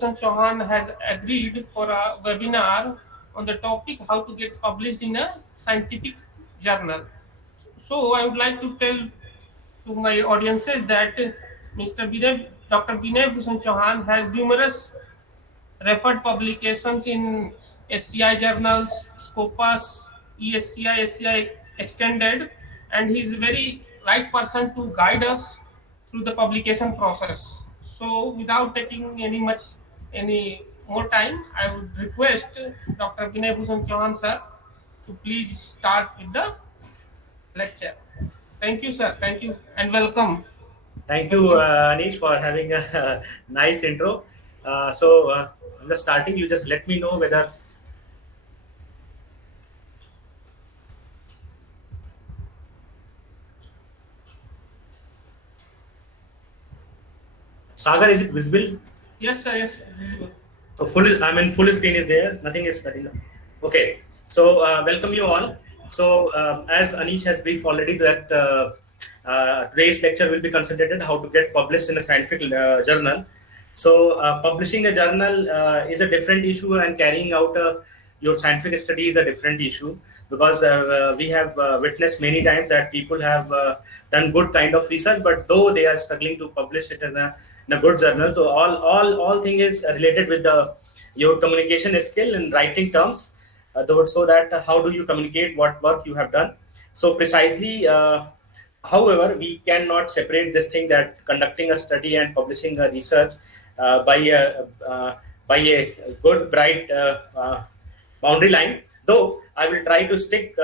Chauhan has agreed for a webinar on the topic how to get published in a scientific journal. So I would like to tell to my audiences that Dr. Binay Bhushan Chauhan has numerous referred publications in SCI journals, Scopus, ESCI, SCI Extended, and he is very right person to guide us through the publication process. So, without taking any more time, I would request Dr. Binay Bhushan Chauhan sir to please start with the lecture. Thank you, sir. Thank you and welcome. Thank Thank you, you. Anish, for having a nice intro. So, in the starting, you just let me know whether Sagar, is it visible? Yes, sir. Yes, visible. So, full screen is there. Nothing is cutting up. Okay. So, welcome you all. So, as Anish has briefed already, that today's lecture will be concentrated how to get published in a scientific journal. So, publishing a journal is a different issue, and carrying out your scientific study is a different issue, because we have witnessed many times that people have done good kind of research, but though they are struggling to publish it as in a good journal. So, all thing is related with the your communication skill in writing terms, so that how do you communicate what work you have done. So precisely. However, we cannot separate this thing, that conducting a study and publishing a research by a good bright boundary line. Though I will try to stick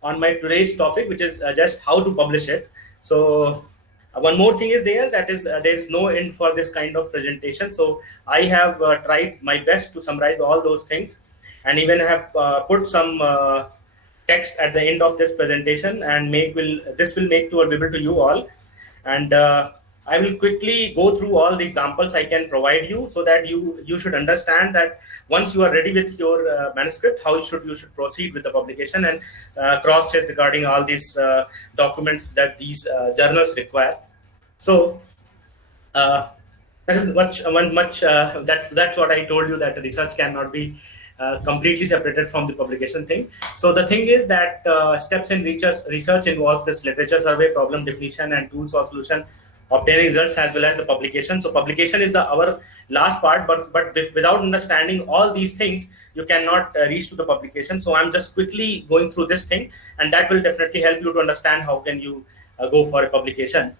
on my today's topic, which is just how to publish it. So one more thing is there, that is there is no end for this kind of presentation. So I have tried my best to summarize all those things, and even have put some text at the end of this presentation, and this will make to available to you all. And I will quickly go through all the examples I can provide you, so that you should understand that once you are ready with your manuscript, how you should proceed with the publication, and cross check regarding all these documents that these journals require. So that is that's what I told you, that research cannot be completely separated from the publication thing. So the thing is that steps in research involves this literature survey, problem definition, and tools for solution, obtaining results, as well as the publication. So publication is our last part, but without understanding all these things, you cannot reach to the publication. So I'm just quickly going through this thing, and that will definitely help you to understand how can you go for a publication.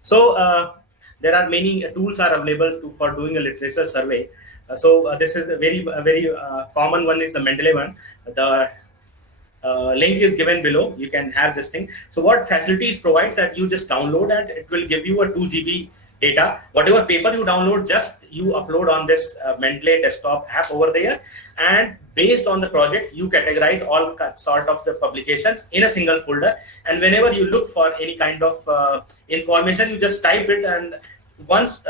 So there are many tools are available for doing a literature survey. So this is a very common one, is the Mendeley one. The link is given below. You can have this thing. So what facilities provides that you just download that. It will give you a 2 GB data. Whatever paper you download, just you upload on this Mendeley desktop app over there, and based on the project, you categorize all sort of the publications in a single folder. And whenever you look for any kind of information, you just type it, and once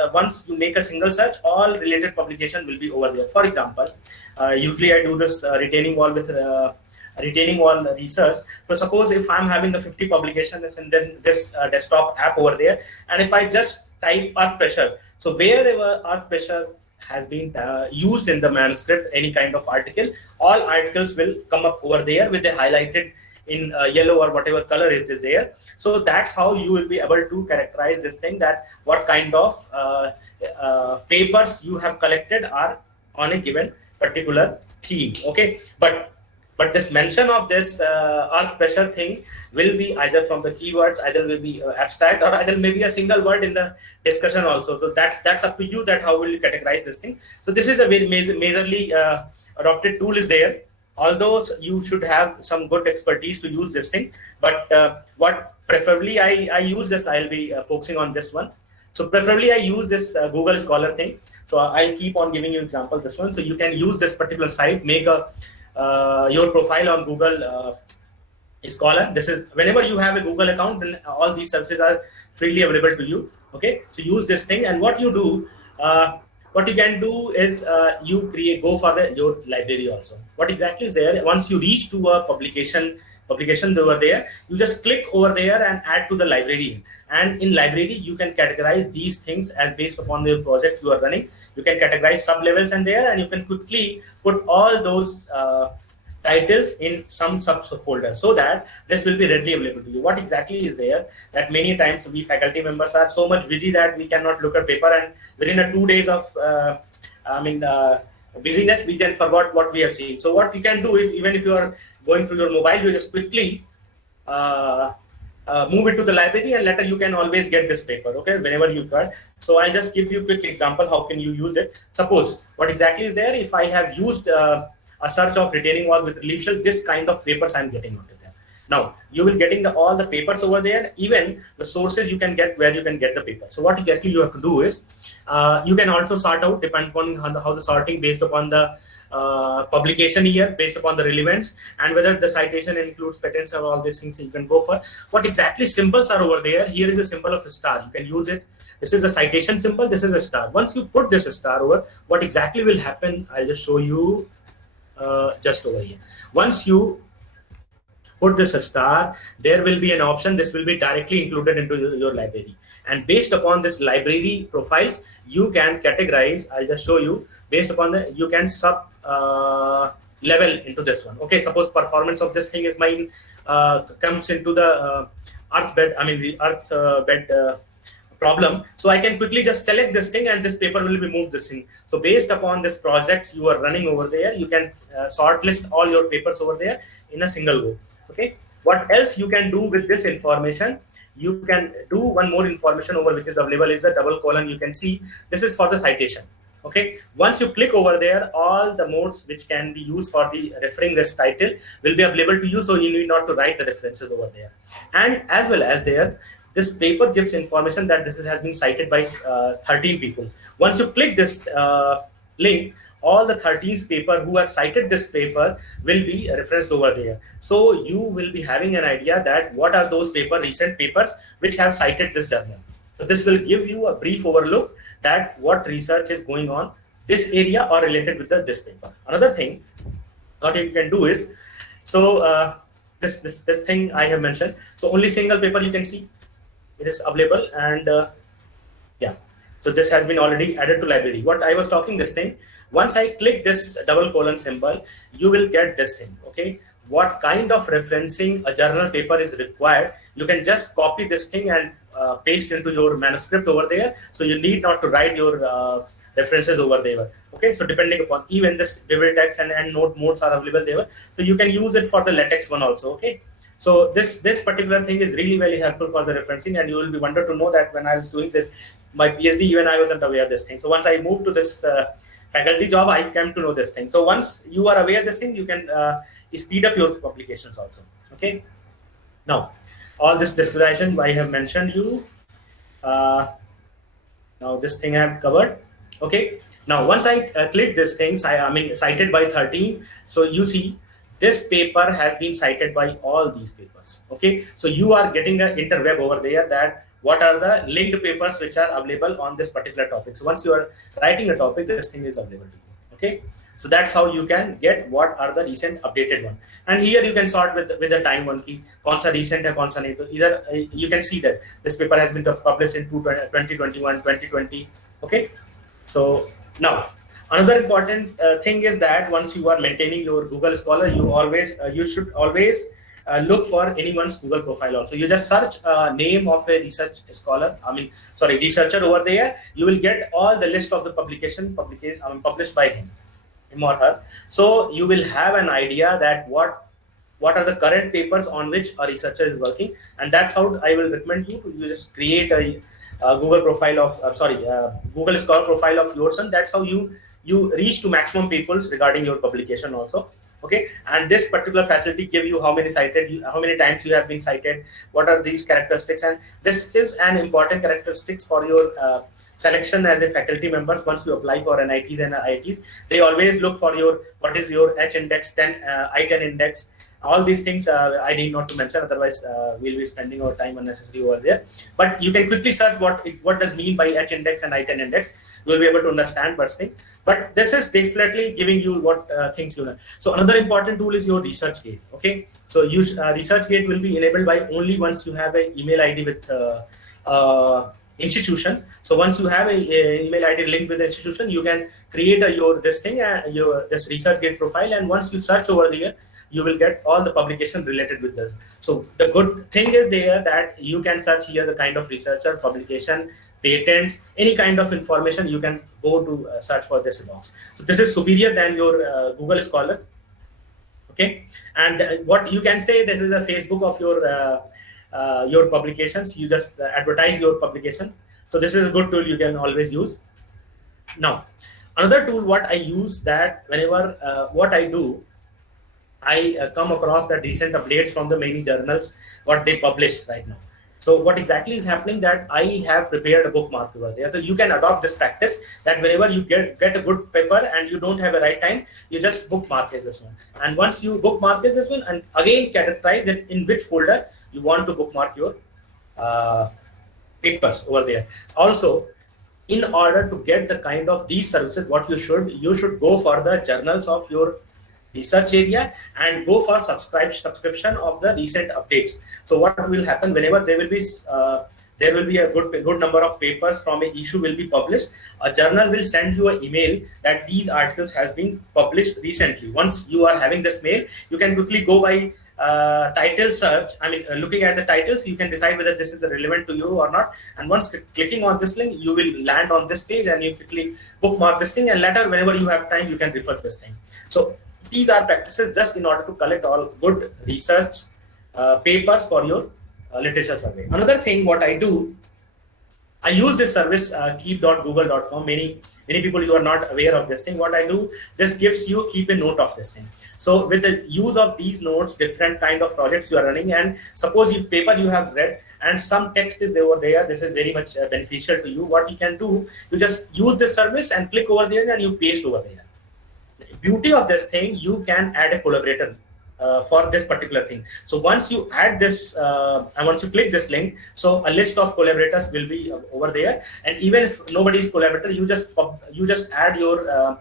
you make a single search, all related publication will be over there. For example, usually I do this retaining wall with retaining wall research. So suppose if I'm having the 50 publications in this desktop app over there, and if I just type earth pressure, so wherever earth pressure has been used in the manuscript, any kind of article, all articles will come up over there with the highlighted in yellow or whatever color it is there. So that's how you will be able to characterize this thing, that what kind of papers you have collected are on a given particular theme. Okay, but this mention of this earth pressure thing will be either from the keywords, either will be abstract, or either maybe a single word in the discussion also. So that's up to you, that how will you categorize this thing. So this is a very majorly adopted tool is there. Although you should have some good expertise to use this thing, but what preferably I use this, I'll be focusing on this one. So preferably I use this Google Scholar thing. So I'll keep on giving you examples this one. So you can use this particular site, make a your profile on Google Scholar. This is whenever you have a Google account, then all these services are freely available to you. Okay, so use this thing, and what you do. What you can do is you go for your library also. What exactly is there? Once you reach to a publication publication over there, you just click over there and add to the library. And in library, you can categorize these things as based upon the project you are running. You can categorize sub-levels in there, and you can quickly put all those titles in some subfolder, so that this will be readily available to you. What exactly is there? That many times we faculty members are so much busy that we cannot look at paper, and within a 2 days of busyness, we can forget what we have seen. So what you can do is, even if you are going through your mobile, you just quickly move it to the library, and later you can always get this paper, okay, whenever you got. So I'll just give you a quick example how can you use it. Suppose what exactly is there, if I have used a search of retaining wall with relief shell, this kind of papers I'm getting onto there. Now you will getting all the papers over there, even the sources you can get where you can get the paper. So what exactly you have to do is, you can also sort out, depending upon how the sorting based upon the publication year, based upon the relevance, and whether the citation includes patents or all these things you can go for. What exactly symbols are over there? Here is a symbol of a star. You can use it. This is a citation symbol. This is a star. Once you put this star over, what exactly will happen? I'll just show you just over here. Once you put this star, there will be an option. This will be directly included into your library. And based upon this library profiles, you can categorize. I'll just show you. Based upon the, you can sub level into this one. Okay, suppose performance of this thing is mine comes into the earth bed. I mean the earth bed problem. So I can quickly just select this thing, and this paper will be moved this thing. So based upon this projects you are running over there, you can shortlist all your papers over there in a single go. Okay, what else you can do with this information? You can do one more information over which is available is a double colon. You can see this is for the citation. Okay, once you click over there, all the modes which can be used for the referring this title will be available to you, so you need not to write the references over there. And as well as there, this paper gives information that this has been cited by 13 people. Once you click this link, all the 13 paper who have cited this paper will be referenced over there. So you will be having an idea that what are those recent papers which have cited this journal. So this will give you a brief overlook that what research is going on this area or related with this paper. Another thing what you can do is, so this thing I have mentioned. So only single paper you can see. It is available, and yeah. So this has been already added to library. What I was talking this thing, once I click this double colon symbol, you will get this thing. Okay, what kind of referencing a journal paper is required, you can just copy this thing and paste into your manuscript over there. So you need not to write your references over there. Okay, so depending upon, even this bibliotext and note modes are available there. So you can use it for the LaTeX one also. Okay. So this particular thing is really very helpful for the referencing, and you will be wondered to know that when I was doing this, my PhD, even I wasn't aware of this thing. So once I moved to this faculty job, I came to know this thing. So once you are aware of this thing, you can speed up your publications also. Okay. Now, all this description I have mentioned you. Now this thing I have covered. Okay. Now once I click this thing, I mean cited by 13. So you see, this paper has been cited by all these papers. Okay, so you are getting an interweb over there that what are the linked papers which are available on this particular topic. So once you are writing a topic, this thing is available to you. Okay, so that's how you can get what are the recent updated one. And here you can sort with the time one key, kaun sa recent hai, kaun sa nahi. So either you can see that this paper has been published in 2021, 2020. Okay, so now, another important thing is that once you are maintaining your Google Scholar, you should always look for anyone's Google profile also. You just search name of a researcher over there. You will get all the list of the publication published by him or her. So you will have an idea that what are the current papers on which a researcher is working, and that's how I will recommend you to just create a Google profile of Google Scholar profile of yours, and that's how you reach to maximum people regarding your publication also. Okay, and this particular facility give you how many times you have been cited, what are these characteristics, and this is an important characteristics for your selection as a faculty members. Once you apply for NITs and IITs, they always look for what is your H index, I-10 index, All these things I need not to mention, otherwise we'll be spending our time unnecessarily over there. But you can quickly search what does mean by H index and I10 index. You will be able to understand first thing. But this is definitely giving you what things you learn. So another important tool is your ResearchGate. Okay, so use ResearchGate will be enabled by only once you have an email ID with institution. So once you have a email ID linked with the institution, you can create your this thing and your this ResearchGate profile, and once you search over there, you will get all the publication related with this. So the good thing is there that you can search here the kind of researcher, publication, patents, any kind of information you can go to search for this box. So this is superior than your Google Scholars. Okay, and what you can say, this is the Facebook of your publications. You just advertise your publications. So this is a good tool you can always use. Now, another tool what I use, that whenever what I do, I come across that recent updates from the many journals, what they publish right now. So what exactly is happening, that I have prepared a bookmark over there. So you can adopt this practice, that whenever you get a good paper and you don't have a right time, you just bookmark this one. And once you bookmark this one, and again categorize it in which folder you want to bookmark your papers over there. Also, in order to get the kind of these services, what you should go for the journals of your research area and go for subscription of the recent updates. So what will happen, whenever there will be a good number of papers from an issue will be published, a journal will send you an email that these articles has been published recently. Once you are having this mail, you can quickly go by title search. I mean, looking at the titles, you can decide whether this is relevant to you or not. And once clicking on this link, you will land on this page and you quickly bookmark this thing. And later, whenever you have time, you can refer to this thing. So these are practices just in order to collect all good research papers for your literature survey. Another thing what I do, I use this service keep.google.com. Many people, you are not aware of this thing. What I do, this gives you keep a note of this thing. So with the use of these notes, different kind of projects you are running, and suppose if paper you have read and some text is over there, this is very much beneficial to you. What you can do, you just use this service and click over there and you paste over there. Beauty of this thing, you can add a collaborator for this particular thing. So once you add this and once you click this link, so a list of collaborators will be over there. And even if nobody is collaborator, you just add your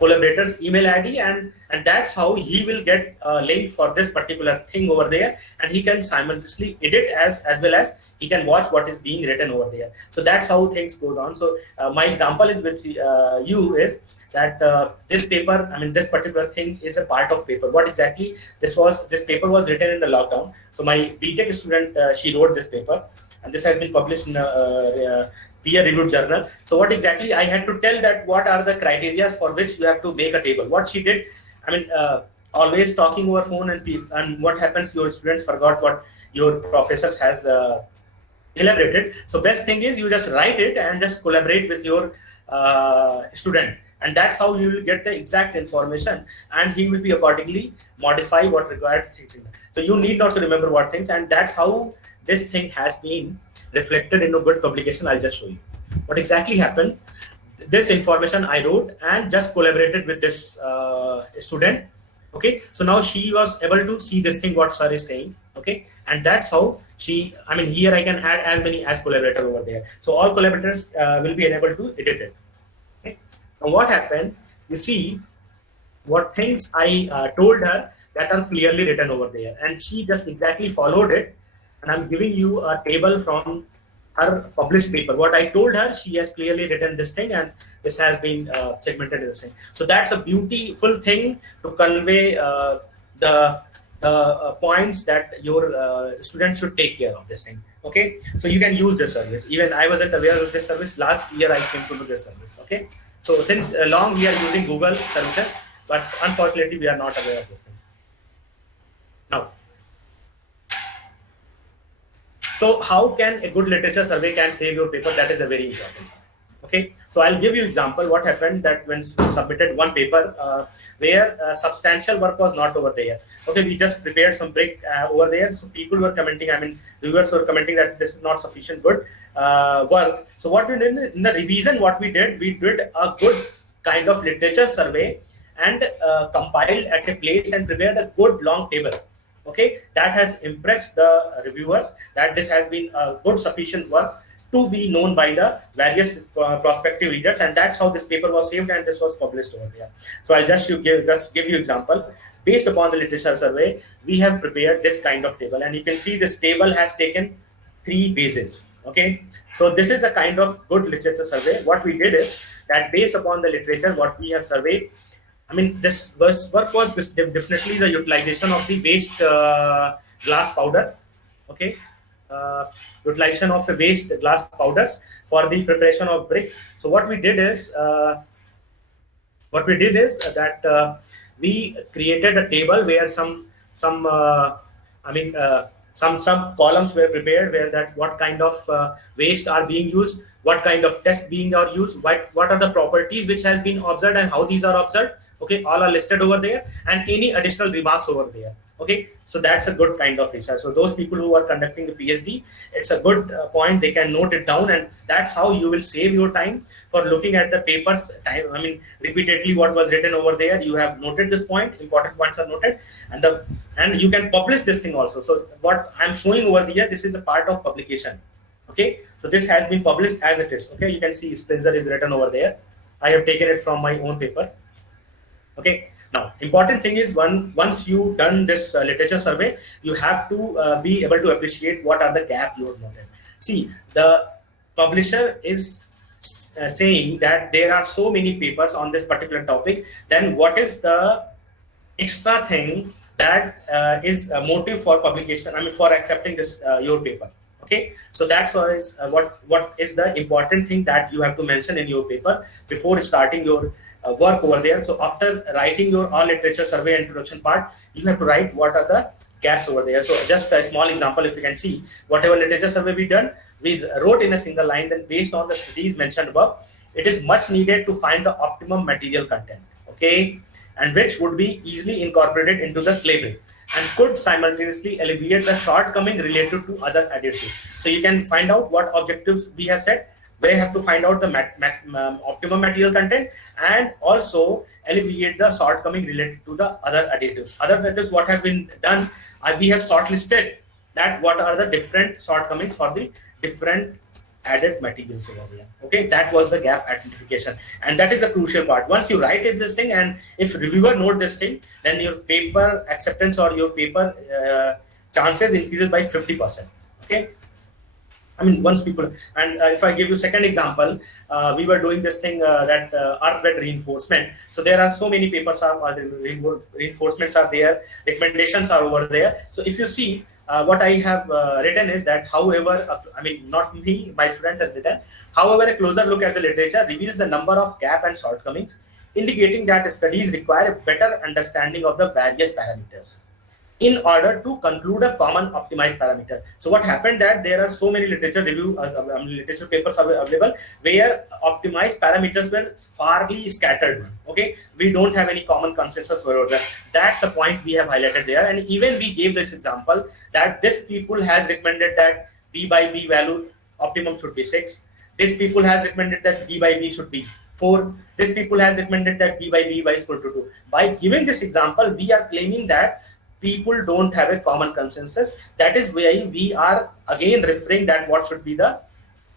collaborator's email ID, and that's how he will get a link for this particular thing over there, and he can simultaneously edit as well as he can watch what is being written over there. So that's how things goes on. So my example is with you is that this paper, I mean, this particular thing is a part of paper. What exactly this paper was written in the lockdown. So my BTech student, she wrote this paper, and this has been published in a peer-reviewed journal. So what exactly I had to tell that what are the criteria for which you have to make a table. What she did, I mean, always talking over phone and what happens, your students forgot what your professors has elaborated. So best thing is you just write it and just collaborate with your student. And that's how you will get the exact information, and he will be accordingly modify what required things. So you need not to remember what things, and that's how this thing has been reflected in a good publication. I'll just show you what exactly happened. This information I wrote and just collaborated with this student. Okay, so now she was able to see this thing what sir is saying. Okay, and that's how she, I mean, here I can add as many as collaborator over there. So all collaborators will be enabled to edit it. And what happened, you see what things I told her that are clearly written over there, and she just exactly followed it. And I'm giving you a table from her published paper. What I told her, she has clearly written this thing, and this has been segmented in the same. So that's a beautiful thing to convey the points that your students should take care of this thing. Okay, so you can use this service. Even I wasn't aware of this service. Last year I came to know this service. Okay. So since long we are using Google services, but unfortunately we are not aware of this thing. Now, so how can a good literature survey can save your paper? That is a very important. Okay, so I'll give you example. What happened that when we submitted one paper where substantial work was not over there. Okay, we just prepared some break over there. So people were commenting. I mean, viewers were commenting that this is not sufficient good work. So what we did in the revision, what we did a good kind of literature survey and compiled at a place and prepared a good long table. Okay, that has impressed the reviewers that this has been a good sufficient work to be known by the various prospective readers, and that's how this paper was saved and this was published over there. So I'll just give you example. Based upon the literature survey, we have prepared this kind of table, and you can see this table has taken 3 bases. Okay, so this is a kind of good literature survey. What we did is that based upon the literature, what we have surveyed, I mean, this work was definitely the utilization of the waste glass powder. Okay, uh, utilization of the waste glass powders for the preparation of brick. So what we did is that we created a table where some I mean some sub columns were prepared where that what kind of waste are being used, what kind of test being are used, what are the properties which has been observed and how these are observed. Okay, all are listed over there, and any additional remarks over there. Okay, so that's a good kind of research. So those people who are conducting the PhD, it's a good point. They can note it down, and that's how you will save your time for looking at the papers. Time, I mean, repeatedly what was written over there. You have noted this point. Important points are noted, and you can publish this thing also. So what I'm showing over here, this is a part of publication. Okay, so this has been published as it is. Okay, you can see Spencer is written over there. I have taken it from my own paper. Okay, now important thing is once you done this literature survey, you have to be able to appreciate what are the gap you have noted. See, the publisher is saying that there are so many papers on this particular topic, then what is the extra thing that is a motive for publication, I mean for accepting this your paper. Okay, so that's what is the important thing that you have to mention in your paper before starting your work over there. So after writing your all literature survey introduction part, you have to write what are the gaps over there. So just a small example, if you can see, whatever literature survey we done, we wrote in a single line that based on the studies mentioned above, it is much needed to find the optimum material content. Okay, and which would be easily incorporated into the clay brick and could simultaneously alleviate the shortcoming related to other additives. So you can find out what objectives we have set. They have to find out the optimum material content and also alleviate the shortcoming related to the other additives. Other additives, what have been done, we have shortlisted that what are the different shortcomings for the different added materials over here. Okay, that was the gap identification, and that is a crucial part. Once you write it this thing, and if reviewer note this thing, then your paper acceptance or your paper chances increases by 50%. Okay, I mean once people, and if I give you second example, we were doing this thing that earth bed reinforcement. So there are so many papers reinforcements are there, recommendations are over there. So if you see, what I have written is that, however, I mean, not me, my students has written, however, a closer look at the literature reveals the number of gap and shortcomings, indicating that studies require a better understanding of the various parameters in order to conclude a common optimized parameter. So what happened that there are so many literature literature papers available where optimized parameters were farly scattered. Okay, we don't have any common consensus for that. That's the point we have highlighted there, and even we gave this example that this people has recommended that B by B value optimum should be 6. This people has recommended that B by B should be 4. This people has recommended that B by B is equal to 2. By giving this example, we are claiming that people don't have a common consensus. That is why we are again referring that what should be the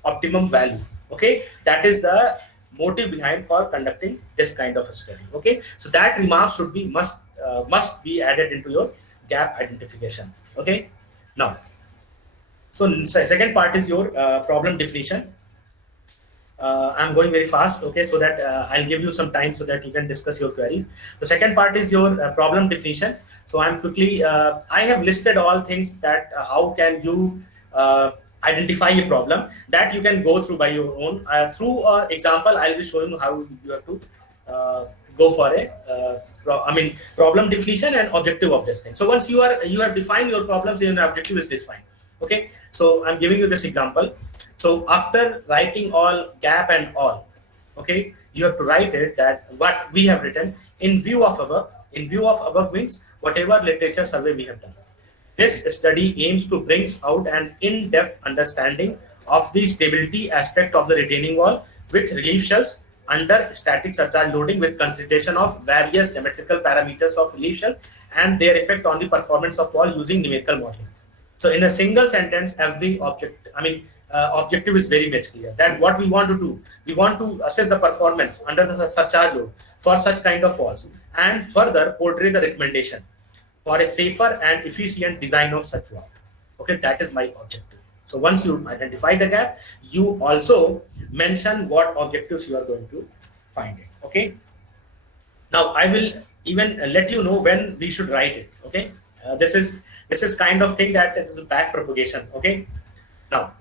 optimum value. Okay, that is the motive behind for conducting this kind of a study. Okay, so that remark should be must be added into your gap identification. Okay, now, so second part is your problem definition. I'm going very fast, okay, so that I'll give you some time so that you can discuss your queries. The second part is your problem definition. So I'm quickly, I have listed all things that how can you identify a problem that you can go through by your own. Through example, I'll be showing you how you have to go for a problem definition and objective of this thing. So once you have defined your problems, your objective is defined. Okay, so I'm giving you this example. So after writing all gap and all, okay, you have to write it that what we have written in view of above. In view of above means whatever literature survey we have done. This study aims to bring out an in-depth understanding of the stability aspect of the retaining wall with relief shelves, under static surcharge loading with consideration of various geometrical parameters of relief shell and their effect on the performance of wall using numerical modeling. So in a single sentence, every objective is very much clear that what we want to do, we want to assess the performance under the surcharge load for such kind of walls and further portray the recommendation for a safer and efficient design of such wall. Okay, that is my objective. So once you identify the gap, you also mention what objectives you are going to find it. Okay. Now I will even let you know when we should write it. Okay. This is kind of thing that is back propagation. Okay. Now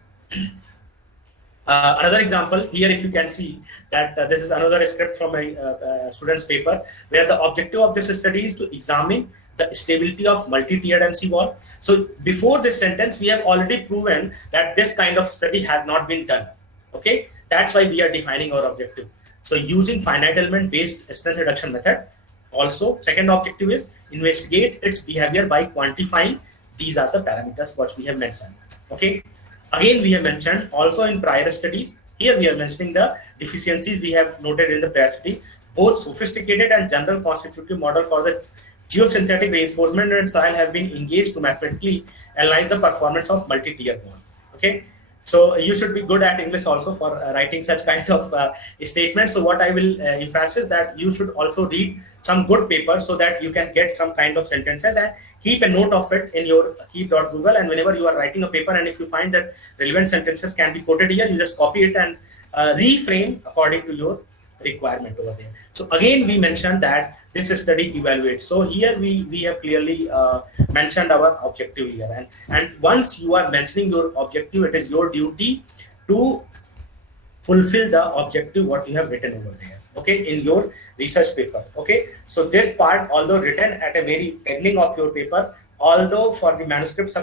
another example here, if you can see that this is another script from a student's paper where the objective of this study is to examine the stability of multi-tiered MC wall. So before this sentence, we have already proven that this kind of study has not been done. Okay, that's why we are defining our objective. So using finite element based strength reduction method. Also, second objective is investigate its behavior by quantifying. These are the parameters which we have mentioned. Okay. Again, we have mentioned also in prior studies. Here we are mentioning the deficiencies we have noted in the prior study. Both sophisticated and general constitutive model for the geosynthetic reinforcement and soil have been engaged to mathematically analyze the performance of multi-tiered wall. Okay, so you should be good at English also for writing such kind of statements. So what I will emphasize that you should also read some good papers so that you can get some kind of sentences and keep a note of it in your keep.google, and whenever you are writing a paper and if you find that relevant sentences can be quoted here, you just copy it and reframe according to your requirement over there. So again, we mentioned that this study evaluates. So here we have clearly mentioned our objective here, and once you are mentioning your objective, it is your duty to fulfill the objective what you have written over there. Okay, in your research paper. Okay, so this part, although written at a very beginning of your paper, although for the manuscript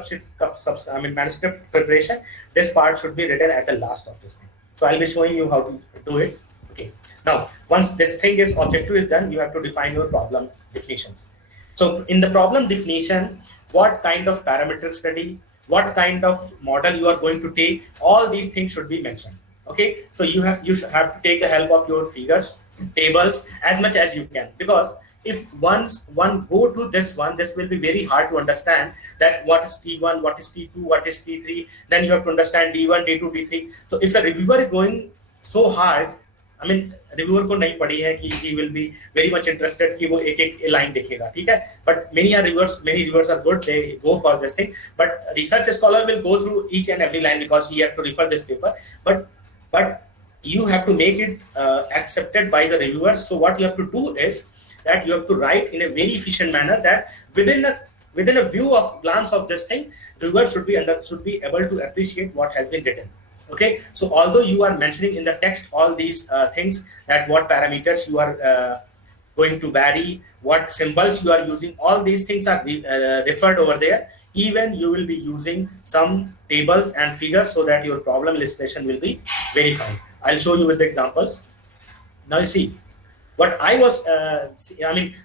manuscript preparation, this part should be written at the last of this thing. So I'll be showing you how to do it. Okay. Now, once this thing is objective is done, you have to define your problem definitions. So in the problem definition, what kind of parametric study, what kind of model you are going to take, all these things should be mentioned. Okay, so you should have to take the help of your figures, tables as much as you can, because if once one go to this one, this will be very hard to understand that what is T1, what is T2, what is T3. Then you have to understand D1, D2, D3. So if a reviewer is going so hard, I mean, reviewer को नहीं पढ़ी है कि he will be very much interested कि वो एक line देखेगा, ठीक है? But many reviewers are good, they go for this thing. But research scholar will go through each and every line because he have to refer this paper. But you have to make it accepted by the reviewers. So what you have to do is that you have to write in a very efficient manner that within a view of glance of this thing, reviewer should be able to appreciate what has been written. Okay, so although you are mentioning in the text all these things, that what parameters you are going to vary, what symbols you are using, all these things are referred over there. Even you will be using some tables and figures so that your problem illustration will be verified. I'll show you with the examples. Now you see what I was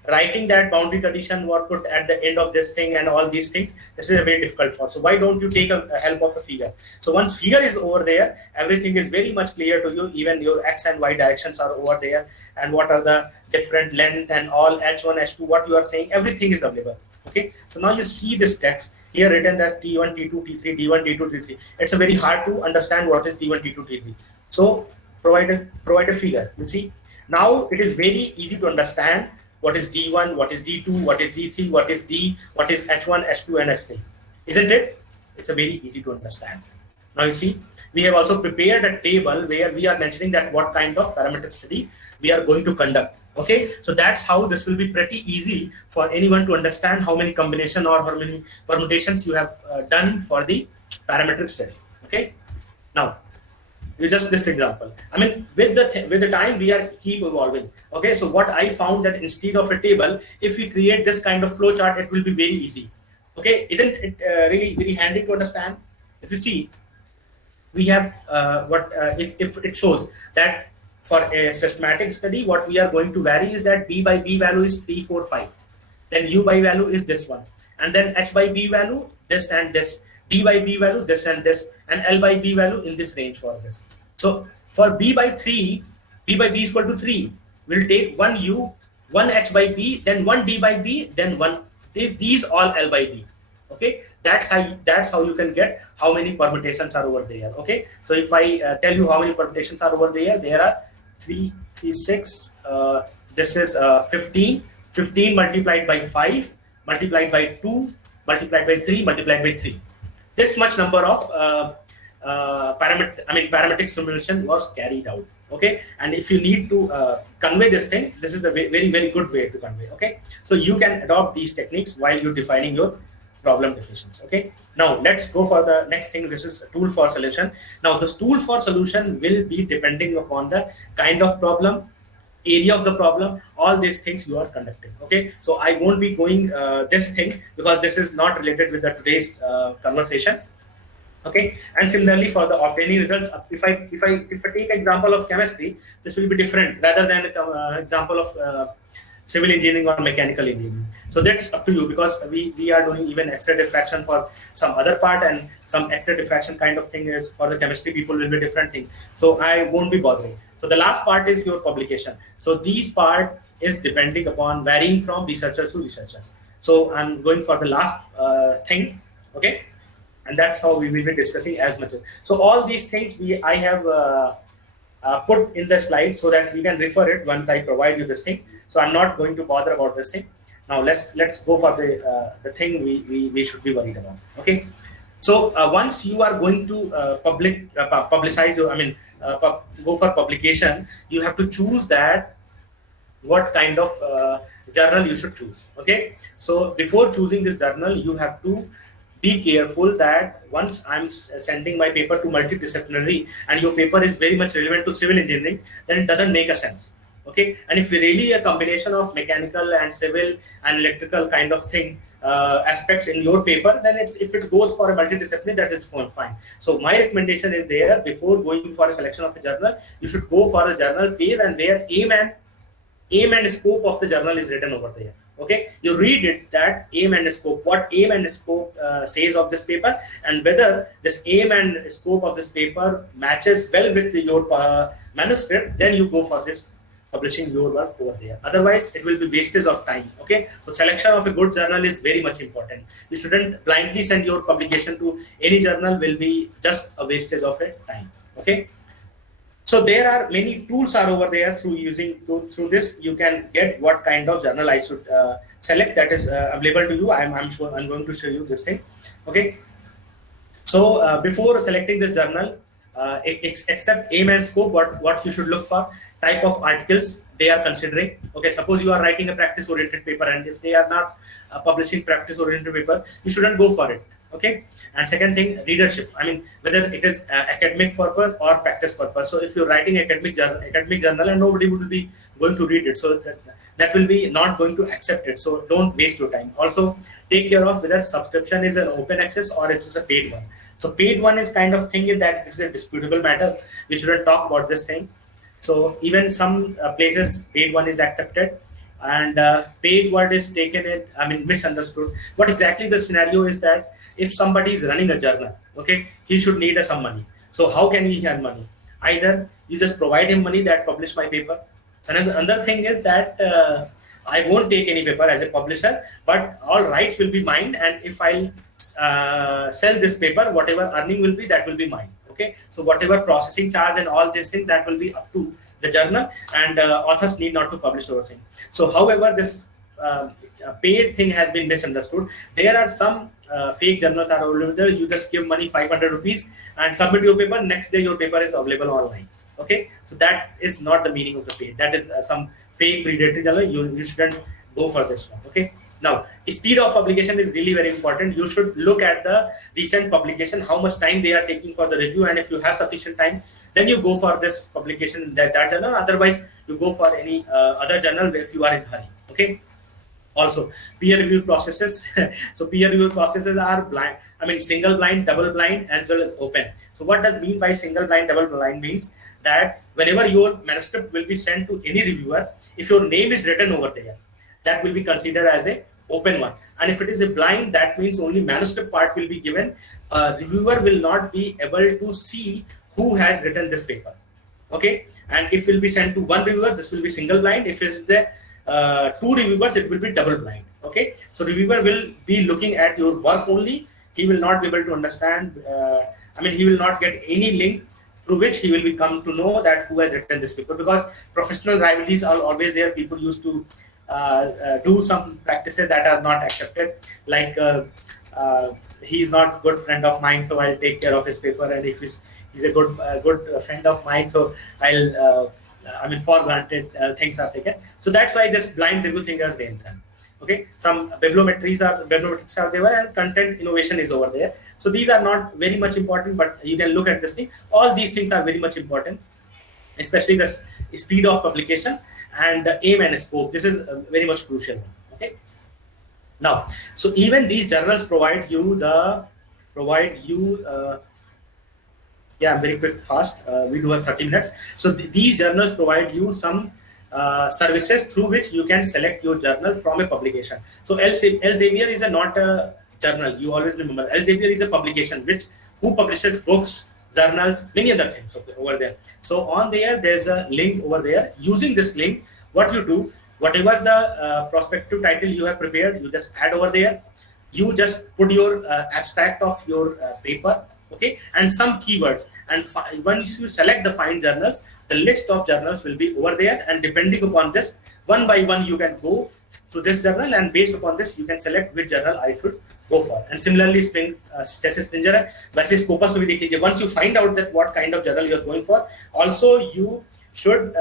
writing that boundary condition were put at the end of this thing and all these things. This is a very difficult for. So why don't you take a help of a figure? So once figure is over there, everything is very much clear to you. Even your x and y directions are over there, and what are the different length and all h1, h2, what you are saying, everything is available. Okay, so now you see this text here written as T1, T2, T3, D1, D2, T3. It's a very hard to understand what is T1, T2, T3. So provide a figure. You see, now it is very easy to understand what is D1, what is D2, what is D3, what is D, what is H1, H2, and S3. Isn't it? It's a very easy to understand. Now you see, we have also prepared a table where we are mentioning that what kind of parametric studies we are going to conduct. Okay, so that's how this will be pretty easy for anyone to understand how many combination or how many permutations you have done for the parametric study. Okay, now you just this example. I mean, with the time we are keep evolving. Okay, so what I found that instead of a table, if we create this kind of flow chart, it will be very easy. Okay, isn't it really very handy to understand? If you see, we have if it shows that for a systematic study, what we are going to vary is that B by B value is 3, 4, 5. Then U by value is this one. And then H by B value, this and this. D by B value, this and this. And L by B value in this range for this. So for B by 3, b by b is equal to 3. We'll take 1 u, 1 h by b, then 1 d by b, then 1, these all l by b. Okay, that's how you can get how many permutations are over there. Okay, so if I tell you how many permutations are over there are 3, 3, 6. This is 15. 15 multiplied by 5, multiplied by 2, multiplied by 3, multiplied by 3. This much number of parametric simulation was carried out. Okay, and if you need to convey this thing, this is a very, very good way to convey. Okay, so you can adopt these techniques while you're defining your problem definitions. Okay, now let's go for the next thing. This is a tool for solution. Now this tool for solution will be depending upon the kind of problem, area of the problem, all these things you are conducting. Okay, so I won't be going this thing because this is not related with the today's conversation. Okay, and similarly for the obtaining results, if I take example of chemistry, this will be different rather than example of civil engineering or mechanical engineering. So that's up to you, because we are doing even X-ray diffraction for some other part, and some X-ray diffraction kind of thing is for the chemistry people will be different thing. So I won't be bothering. So the last part is your publication. So these part is depending upon varying from researchers to researchers. So I'm going for the last thing. Okay, and that's how we will be discussing as much. So all these things I have put in the slide so that we can refer it once I provide you this thing. So I'm not going to bother about this thing. Now let's go for the thing we should be worried about. Okay, so once you are going to publicize your, go for publication, you have to choose that what kind of journal you should choose. Okay, so before choosing this journal, you have to be careful that once I'm sending my paper to multidisciplinary and your paper is very much relevant to civil engineering, then it doesn't make a sense. Okay, and if really a combination of mechanical and civil and electrical kind of thing aspects in your paper, then if it goes for a multidisciplinary, that is fine. So my recommendation is there, before going for a selection of a journal, you should go for a journal page and where aim and scope of the journal is written over there. Okay, you read it, that aim and scope, what aim and scope says of this paper, and whether this aim and scope of this paper matches well with your manuscript, then you go for this publishing your work over there. Otherwise, it will be wastage of time. Okay, so selection of a good journal is very much important. You shouldn't blindly send your publication to any journal, will be just a wastage of a time. Okay. So there are many tools are over there through this you can get what kind of journal I should select, that is available to you. I'm sure I'm going to show you this thing. Okay. So before selecting the journal, except aim and scope, what you should look for, type of articles they are considering. Okay, suppose you are writing a practice oriented paper, and if they are not publishing practice oriented paper, you shouldn't go for it. Okay, and second thing, readership. Whether it is academic purpose or practice purpose. So if you're writing academic journal and nobody will be going to read it, so that will be not going to accept it. So don't waste your time. Also take care of whether subscription is an open access or it is a paid one. So paid one is kind of thing that is a disputable matter. We shouldn't talk about this thing. So even some places paid one is accepted, and paid word is taken misunderstood. What exactly the scenario is that if somebody is running a journal, okay, he should need some money. So how can he have money? Either you just provide him money that publish my paper. Another thing is that I won't take any paper as a publisher, but all rights will be mine, and if I'll sell this paper, whatever earning will be, that will be mine. Okay, so whatever processing charge and all these things, that will be up to the journal, and authors need not to publish those things. So however, this paid thing has been misunderstood. There are some fake journals are available. You just give money 500 rupees and submit your paper, next day your paper is available online. Okay, so that is not the meaning of the paid. That is some fake predatory journal. You shouldn't go for this one. Okay, now speed of publication is really very important. You should look at the recent publication, how much time they are taking for the review, and if you have sufficient time, then you go for this publication in that journal. Otherwise, you go for any other journal if you are in hurry. Okay. Also, peer review processes. So peer review processes are blind. Single blind, double blind, as well as open. So what does mean by single blind, double blind means that whenever your manuscript will be sent to any reviewer, if your name is written over there, that will be considered as a open one. And if it is a blind, that means only manuscript part will be given. Reviewer will not be able to see who has written this paper. Okay, and if will be sent to one reviewer, this will be single blind. If it's the two reviewers, it will be double blind. Okay, so reviewer will be looking at your work only. He will not be able to understand. He will not get any link through which he will become to know that who has written this paper, because professional rivalries are always there. People used to do some practices that are not accepted, like he's not good friend of mine, so I'll take care of his paper, and if he's a good friend of mine, so I'll for granted things are taken. So that's why this blind review thing has been done. Okay, some bibliometrics are there, and content innovation is over there. So these are not very much important, but you can look at this thing. All these things are very much important, especially the speed of publication and the aim and scope. This is very much crucial. Okay. Now, so even these journals provide you yeah, I'm very quick, fast. We do have 30 minutes. So these journals provide you some services through which you can select your journal from a publication. So Elsevier is not a journal. You always remember, Elsevier is a publication who publishes books, journals, many other things over there. So on there's a link over there. Using this link, what you do, whatever the prospective title you have prepared, you just add over there. You just put your abstract of your paper, okay, and some keywords. And once you select the find journals, the list of journals will be over there. And depending upon this, one by one, you can go through this journal, and based upon this, you can select which journal I should go for. And similarly, जैसे Springer है, वैसे Scopus में भी देख लीजिए. Once you find out that what kind of journal you are going for, also you should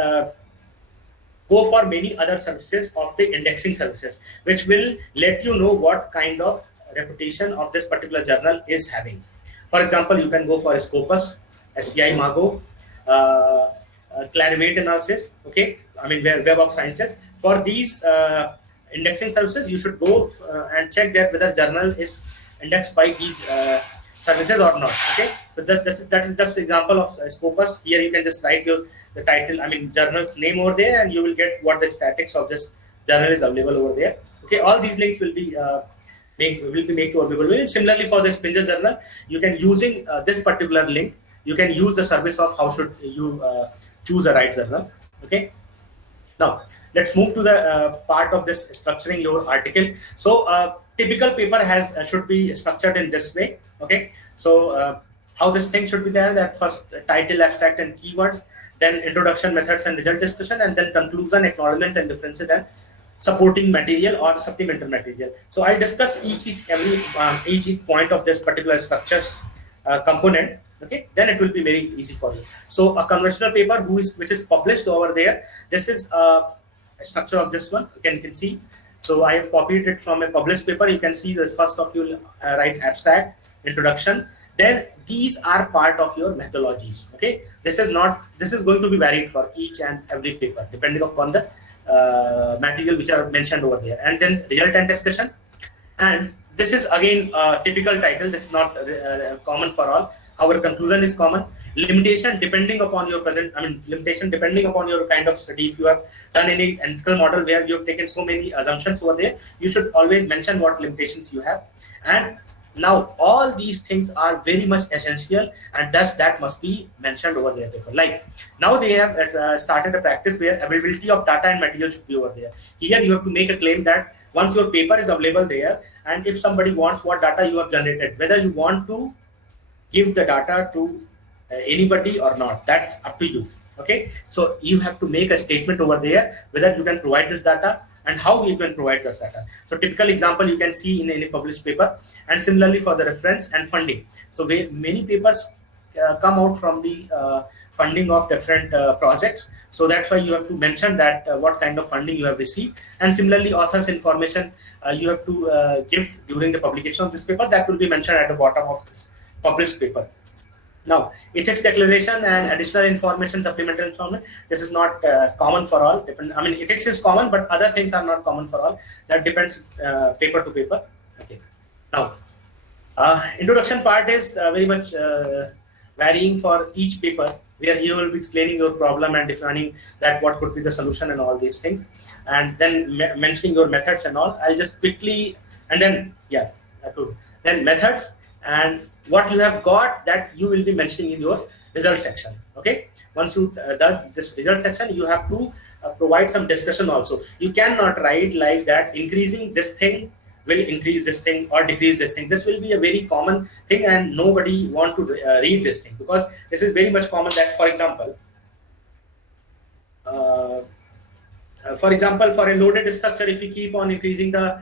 go for many other services of the indexing services, which will let you know what kind of reputation of this particular journal is having. For example, you can go for Scopus, SCI Margo, Clarivate analysis, okay, Web of Sciences. For these indexing services, you should go and check that whether journal is indexed by these services or not. Okay, so that is just an example of Scopus. Here you can just write the title, journal's name over there, and you will get what the statics of this journal is available over there. Okay, all these links will be made available. Similarly, for the Springer journal, you can using this particular link, you can use the service of how should you choose a right journal. Okay. Now let's move to the part of this structuring your article. So typical paper should be structured in this way. Okay. So how this thing should be there, that first title, abstract, and keywords, then introduction, methods, and result discussion, and then conclusion, acknowledgement, and differences, and supporting material or supplemental material. So I discuss each point of this particular structures component. Okay, then it will be very easy for you. So a conventional paper which is published over there, this is a structure of this one. You can see. So I have copied it from a published paper. You can see the first of you write abstract, introduction. Then these are part of your methodologies. Okay, this is going to be varied for each and every paper depending upon the material which are mentioned over there. And then result and discussion. And this is again a typical title. This is not common for all. Our conclusion is common. Limitation depending upon your limitation depending upon your kind of study. If you have done any analytical model where you have taken so many assumptions over there, you should always mention what limitations you have. And now all these things are very much essential, and thus that must be mentioned over there. Like now they have started a practice where availability of data and material should be over there. Here you have to make a claim that once your paper is available there, and if somebody wants what data you have generated, whether you want to give the data to anybody or not, that's up to you. Okay, so you have to make a statement over there whether you can provide this data and how you can provide this data. So typical example you can see in any published paper. And similarly for the reference and funding. So many papers come out from the funding of different projects. So that's why you have to mention that what kind of funding you have received. And similarly author's information you have to give during the publication of this paper. That will be mentioned at the bottom of this published paper. Now, ethics declaration and additional information, supplemental information, this is not common for all. Ethics is common, but other things are not common for all. That depends paper to paper. Okay. Now, introduction part is very much varying for each paper, where you will be explaining your problem and defining that what could be the solution and all these things. And then mentioning your methods and all. I'll just quickly, and then, then methods and what you have got that you will be mentioning in your result section. Okay, once you done this result section, you have to provide some discussion also. You cannot write like that increasing this thing will increase this thing or decrease this thing. This will be a very common thing and nobody want to read this thing, because this is very much common that, for example, for a loaded structure, if you keep on increasing the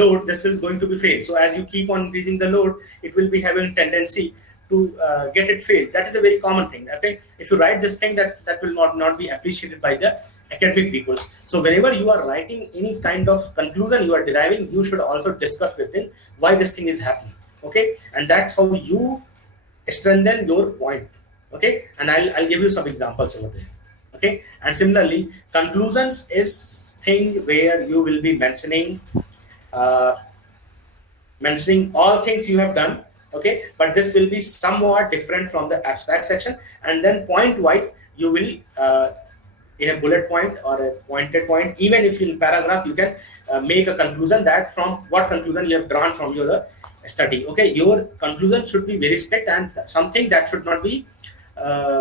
load, this is going to be failed. So as you keep on increasing the load, it will be having tendency to get it failed. That is a very common thing. Okay, if you write this thing, that will not be appreciated by the academic people. So whenever you are writing any kind of conclusion you are deriving, you should also discuss with them why this thing is happening. Okay, and that's how you strengthen your point. Okay, and I'll give you some examples over there. Okay, and similarly, conclusions is thing where you will be mentioning all things you have done. Okay, but this will be somewhat different from the abstract section, and then point wise you will in a bullet point or a pointed point, even if in paragraph, you can make a conclusion that from what conclusion you have drawn from your study. Okay, your conclusion should be very strict and something that should not be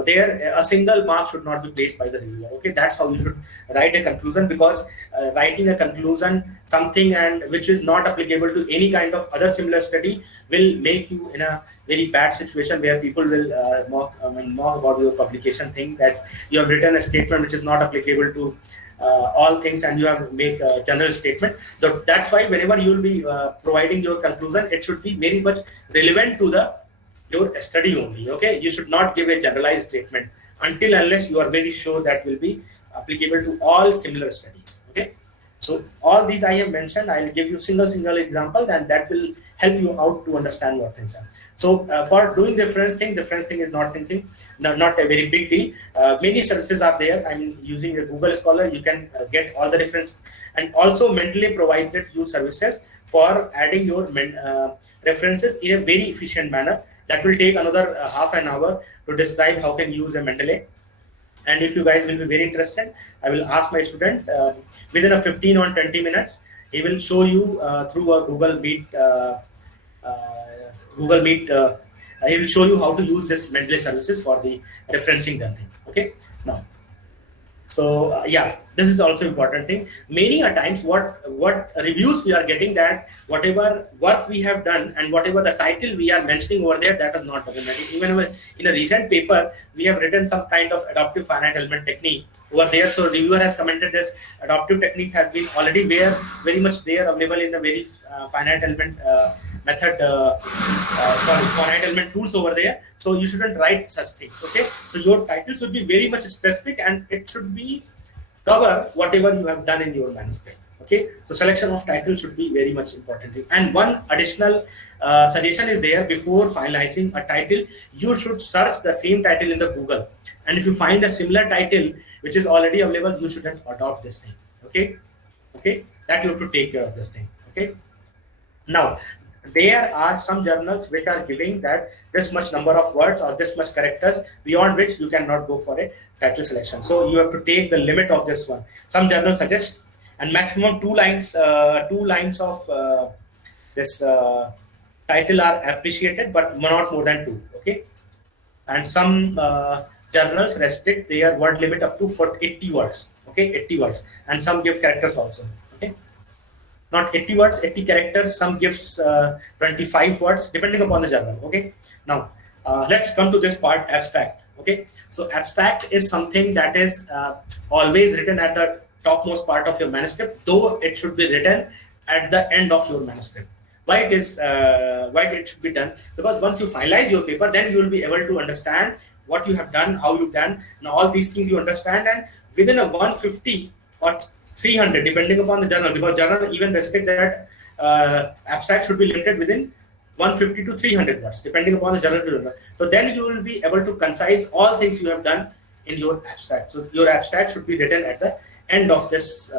there, a single mark should not be placed by the reviewer. Okay, that's how you should write a conclusion, because writing a conclusion something and which is not applicable to any kind of other similar study will make you in a very bad situation where people will mock about your publication thing, that you have written a statement which is not applicable to all things and you have make a general statement. So that's why whenever you will be providing your conclusion, it should be very much relevant to your study only. Okay, you should not give a generalized statement until unless you are very sure that will be applicable to all similar studies. Okay, so all these I have mentioned, I'll give you single example, and that will help you out to understand what things are. So for doing reference thing is not something, not a very big deal. Many services are there. I'm using a Google Scholar. You can get all the reference, and also Mendeley provided you services for adding your references in a very efficient manner. That will take another half an hour to describe how can you use a Mendeley. And if you guys will be very interested, I will ask my student within a 15 or 20 minutes, he will show you through a Google Meet. He will show you how to use this Mendeley services for the referencing done thing. Okay, now. So yeah, this is also important thing. Many a times what reviews we are getting, that whatever work we have done and whatever the title we are mentioning over there, that is not problematic. Even in a recent paper, we have written some kind of adaptive finite element technique over there. So reviewer has commented this adaptive technique has been already very much there, available in the very finite element method, finite element tools over there. So you shouldn't write such things. Okay, so your title should be very much specific and it should be cover whatever you have done in your manuscript. Okay, so selection of title should be very much important thing. And one additional suggestion is there: before finalizing a title, you should search the same title in the Google, and if you find a similar title which is already available, you shouldn't adopt this thing. Okay, that you have to take care of this thing. Okay, now there are some journals which are giving that this much number of words or this much characters, beyond which you cannot go for a title selection. So you have to take the limit of this one. Some journals suggest and maximum two lines of this title are appreciated, but not more than 2. Okay, and some journals restrict their word limit up to 80 words. Okay, 80 words, and some give characters also. Okay, not 80 words, 80 characters. Some gives 25 words, depending upon the journal. Okay, now let's come to this part, abstract. Okay, so abstract is something that is always written at the topmost part of your manuscript, though it should be written at the end of your manuscript. Why it should be done? Because once you finalize your paper, then you will be able to understand what you have done, how you've done, and all these things you understand, and within a 150 or 300, depending upon the journal, because journal even restrict that abstract should be limited within 150 to 300 words, depending upon the journal. So then you will be able to concise all things you have done in your abstract. So your abstract should be written at the end of this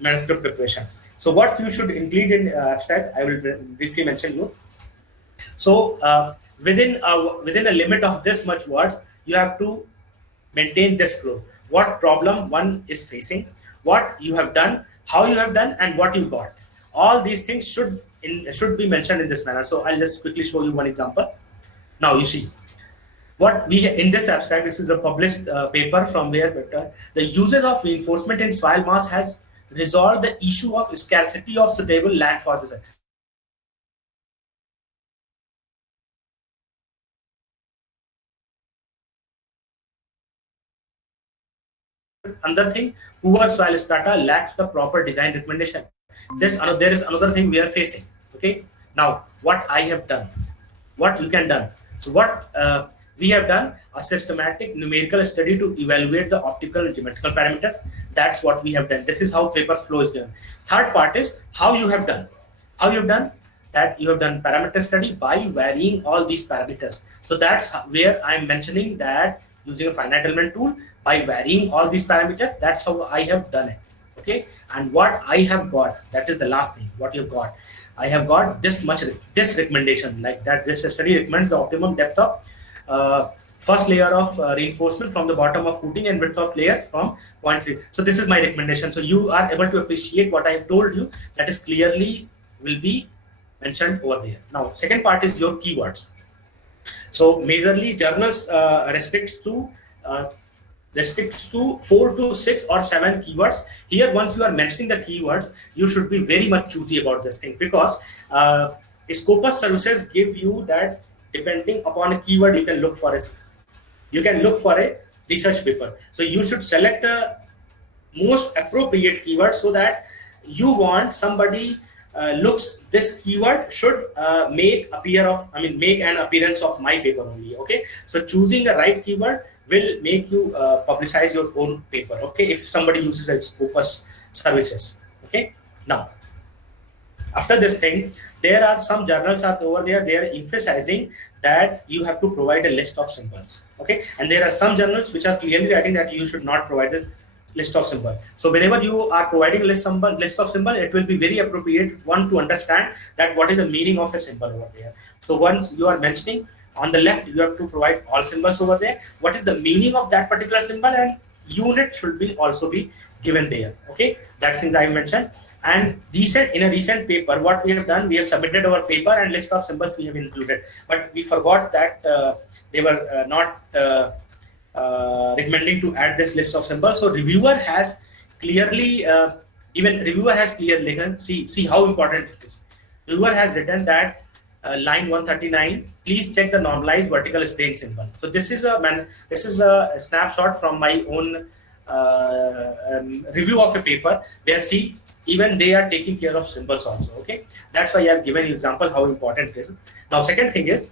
manuscript preparation. So what you should include in abstract, I will briefly mention you. So within a limit of this much words, you have to maintain this flow. What problem one is facing, what you have done, how you have done, and what you got. All these things should be mentioned in this manner. So I'll just quickly show you one example. Now you see, what we in this abstract, this is a published paper from where the uses of reinforcement in soil mass has resolved the issue of scarcity of suitable land for this. Another thing, poor soil strata lacks the proper design recommendation. There is another thing we are facing. Okay, now what I have done, what you can done. So what we have done a systematic numerical study to evaluate the optical and geometrical parameters. That's what we have done. This is how paper flow is done. Third part is how you have done. How you have done that you have done parameter study by varying all these parameters. So that's where I'm mentioning that using a finite element tool by varying all these parameters. That's how I have done it. Okay, and what I have got, that is the last thing. What you've got, I have got this recommendation, like that this study recommends the optimum depth of first layer of reinforcement from the bottom of footing and width of layers from 0.3. So this is my recommendation. So you are able to appreciate what I have told you. That is clearly will be mentioned over there. Now, second part is your keywords. So majorly journals restricts to 4 to 6 or 7 keywords. Here, once you are mentioning the keywords, you should be very much choosy about this thing, because Scopus services give you that depending upon a keyword you can look for a research paper. So you should select a most appropriate keyword, so that you want somebody looks this keyword should make an appearance of my paper only. Okay, so choosing the right keyword will make you publicize your own paper. Okay, if somebody uses a Scopus services. Okay, now after this thing, there are some journals are over there. They are emphasizing that you have to provide a list of symbols. Okay, and there are some journals which are clearly writing that you should not provide a list of symbol. So whenever you are providing a list of symbol, it will be very appropriate one to understand that what is the meaning of a symbol over there. So once you are mentioning on the left, you have to provide all symbols over there. What is the meaning of that particular symbol, and unit should be also be given there. Okay, that's thing I mentioned. And in a recent paper, what we have done, we have submitted our paper and list of symbols we have included, but we forgot that they were not recommending to add this list of symbols. So reviewer has clearly see how important it is. Reviewer has written that line 139, please check the normalized vertical strain symbol. So this is a snapshot from my own review of a paper, where see even they are taking care of symbols also. Okay, that's why I have given you example how important it is. Now second thing is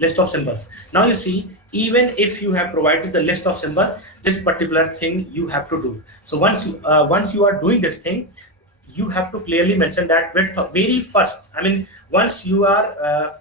list of symbols. Now you see, even if you have provided the list of symbol, this particular thing you have to do. So once you are doing this thing, you have to clearly mention that very first. Once you are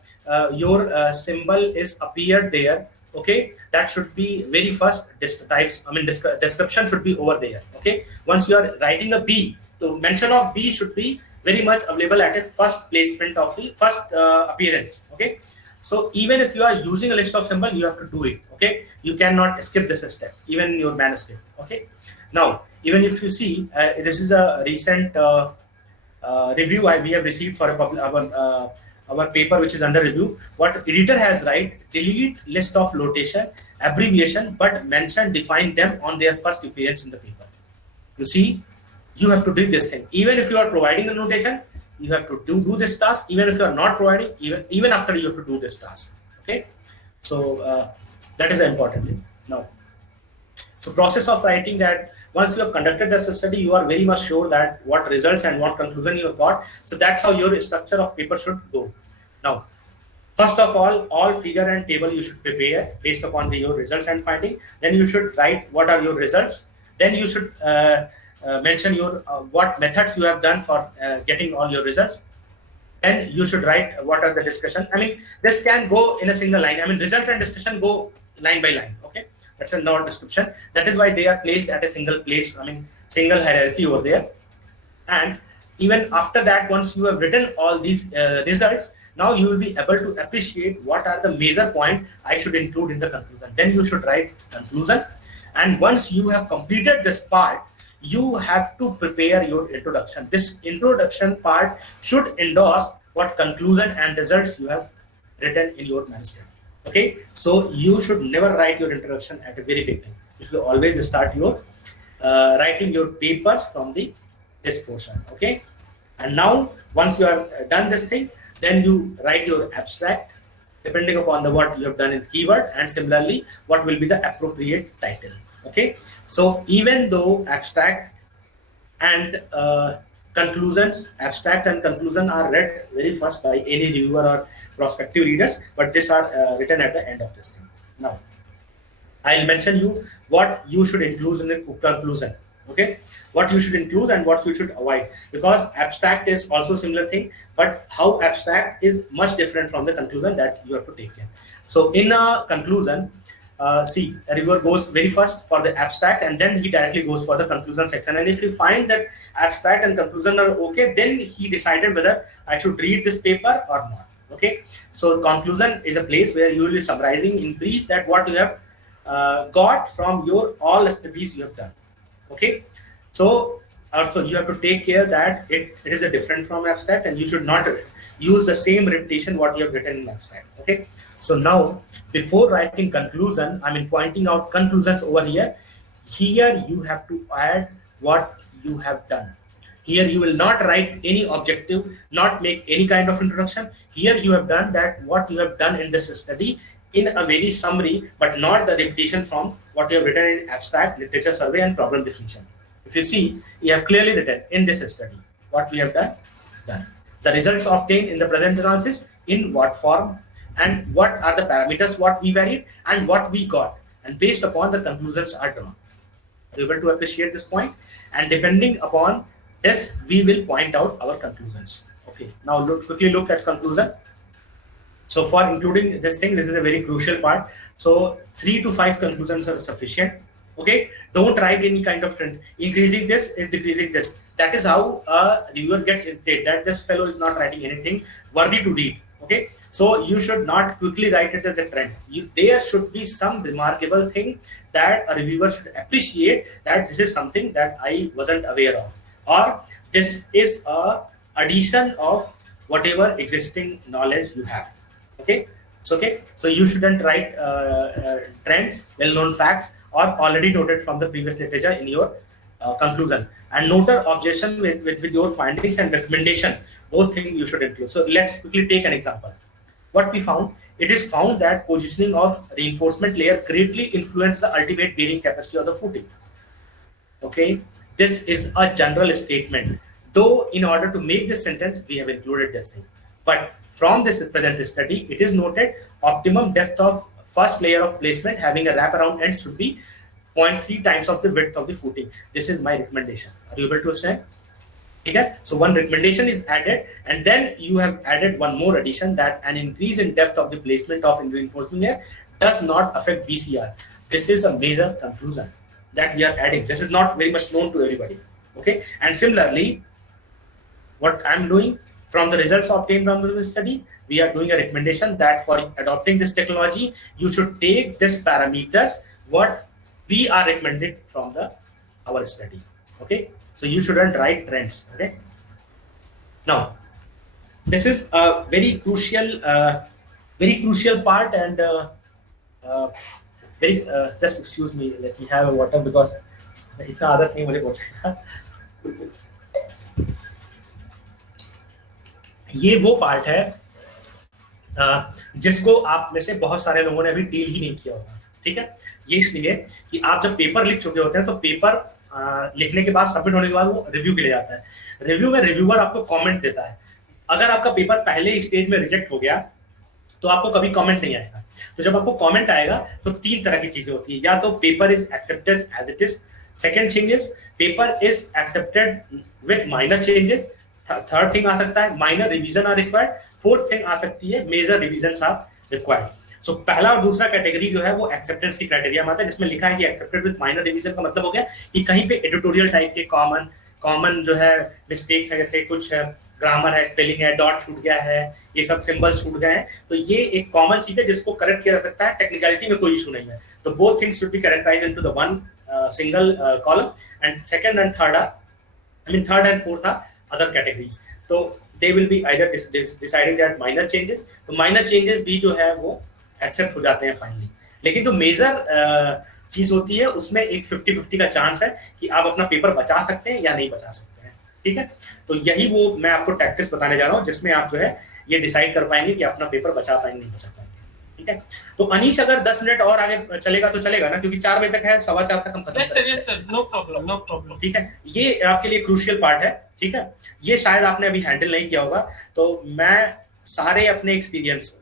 your symbol is appeared there. Okay, that should be very first description should be over there. Okay, once you are writing a B, so mention of B should be very much available at a first placement of the first appearance. Okay, so even if you are using a list of symbol, you have to do it. Okay, you cannot skip this step, even in your manuscript. Okay, now even if you see this is a recent review we have received for our paper which is under review. What editor has write, delete list of notation abbreviation, but mention define them on their first appearance in the paper. You see, you have to do this thing. Even if you are providing the notation, you have to do this task. Even if you are not providing, even after you have to do this task. Okay, so that is an important thing. Now, so process of writing, that once you have conducted the study, you are very much sure that what results and what conclusion you have got. So that's how your structure of paper should go. Now, first of all figure and table you should prepare based upon your results and finding. Then you should write what are your results. Then you should mention your what methods you have done for getting all your results. Then you should write what are the discussion. This can go in a single line. Result and discussion go line by line. Okay, that's a note description. That is why they are placed at a single place. Single hierarchy over there. And even after that, once you have written all these results, now you will be able to appreciate what are the major points I should include in the conclusion. Then you should write conclusion. And once you have completed this part, you have to prepare your introduction. This introduction part should endorse what conclusion and results you have written in your manuscript. Okay, so you should never write your introduction at a very beginning. You should always start your writing your papers from the this portion. Okay, and now once you have done this thing, then you write your abstract depending upon the what you have done in keyword, and similarly what will be the appropriate title. Okay, so even though abstract and abstract and conclusion are read very first by any reviewer or prospective readers, but these are written at the end of this thing. Now, I'll mention you what you should include in the conclusion. Okay, what you should include and what you should avoid, because abstract is also similar thing, but how abstract is much different from the conclusion that you have to take in. So in a conclusion, see, a reviewer goes very first for the abstract and then he directly goes for the conclusion section. And if you find that abstract and conclusion are okay, then he decided whether I should read this paper or not. Okay, so conclusion is a place where you will be summarizing in brief that what you have got from your all studies you have done. Okay, so also you have to take care that it is a different from abstract, and you should not use the same repetition what you have written in abstract. Okay, so now before writing conclusion, I mean pointing out conclusions over here, here you have to add what you have done. Here you will not write any objective, not make any kind of introduction. Here you have done that what you have done in this study in a very summary, but not the repetition from what you have written in abstract, literature survey, and problem definition. If you see, you have clearly written in this study what we have done. The results obtained in the present analysis, in what form, and what are the parameters what we varied and what we got, and based upon the conclusions are drawn. Are you able to appreciate this point? And depending upon this, we will point out our conclusions. Okay, now quickly look at conclusion. So for including this thing, this is a very crucial part. So 3 to 5 conclusions are sufficient. Okay, don't write any kind of trend. Increasing this, decreasing this. That is how a reviewer gets irritated that this fellow is not writing anything worthy to read. Okay, so you should not quickly write it as a trend. There should be some remarkable thing that a reviewer should appreciate, that this is something that I wasn't aware of, or this is a addition of whatever existing knowledge you have. Okay, so you shouldn't write trends, well-known facts, or already noted from the previous literature in your conclusion, and note an objection with your findings and recommendations. Both things you should include. So let's quickly take an example. What we found, it is found that positioning of reinforcement layer greatly influences the ultimate bearing capacity of the footing. Okay, this is a general statement, though in order to make this sentence we have included this thing. But from this present study, it is noted optimum depth of first layer of placement having a wraparound end should be 0.3 times of the width of the footing. This is my recommendation. Are you able to understand? Okay, so one recommendation is added, and then you have added one more addition, that an increase in depth of the placement of reinforcement layer does not affect BCR. This is a major conclusion that we are adding. This is not very much known to everybody. Okay, and similarly, what I'm doing, from the results obtained from the study, we are doing a recommendation that for adopting this technology, you should take this parameters what we are recommended from our study. Okay, so you shouldn't write trends. Okay, now this is a very crucial part, and just excuse me, let me have a water because it's another thing. ये वो part है जिसको आप में से बहुत सारे लोगों ने अभी डील ही नहीं किया होगा. ठीक है, ये इसलिए कि आप जब पेपर लिख चुके होते हैं तो पेपर लिखने के बाद, सबमिट होने के बाद वो रिव्यू के लिए जाता है. रिव्यू में रिव्यूअर आपको कमेंट देता है. अगर आपका पेपर पहले स्टेज में रिजेक्ट हो गया तो आपको कभी कमेंट नहीं आएगा. तो जब आपको कमेंट आएगा तो 3 तरह की चीजें होती है. या तो paper is accepted as it is, second thing is paper is accepted with minor changes, third thing आ सकता है minor revision are required, fourth thing आ सकती है major revision are required. So पहला और दूसरा कैटेगरी जो है वो एक्सेप्टेंस की क्राइटेरिया में आता है, जिसमें लिखा है कि एक्सेप्टेड विद माइनर रिवीजन का मतलब हो गया कि कहीं पे एडिटोरियल टाइप के कॉमन जो है मिस्टेक्स है, जैसे कुछ ग्रामर है, स्पेलिंग है, डॉट छूट गया है, ये सब सिंबल्स छूट गए हैं, तो ये एक कॉमन चीज है जिसको करेक्ट किया जा सकता है. टेक्निकलिटी में कोई इशू नहीं है. तो both things should be characterised into the one single column, and second and third and fourth are other categories. तो they will be either deciding that minor changes. तो minor changes भी जो है वो एक्सेप्ट हो जाते हैं फाइनली। लेकिन जो मेजर चीज होती है उसमें एक 50-50 का चांस है कि आप अपना पेपर बचा सकते हैं या नहीं बचा सकते हैं, ठीक है। तो यही वो मैं आपको टैक्टिक्स बताने जा रहा हूँ जिसमें आप जो है ये डिसाइड कर पाएंगे कि अपना पेपर बचा पाएंगे नहीं बचा पाएंगे, ठीक है। तो अनीश अगर 10 मिनट और आगे चलेगा तो चलेगा ना, क्योंकि 4 बजे तक है, 4:15 तक हम खत्म करेंगे। Yes sir, no problem, no problem. ठीक है, ये आपके लिए क्रूशियल पार्ट है, ठीक है। ये शायद आपने अभी हैंडल नहीं किया होगा, तो मैं सारे अपने एक्सपीरियंस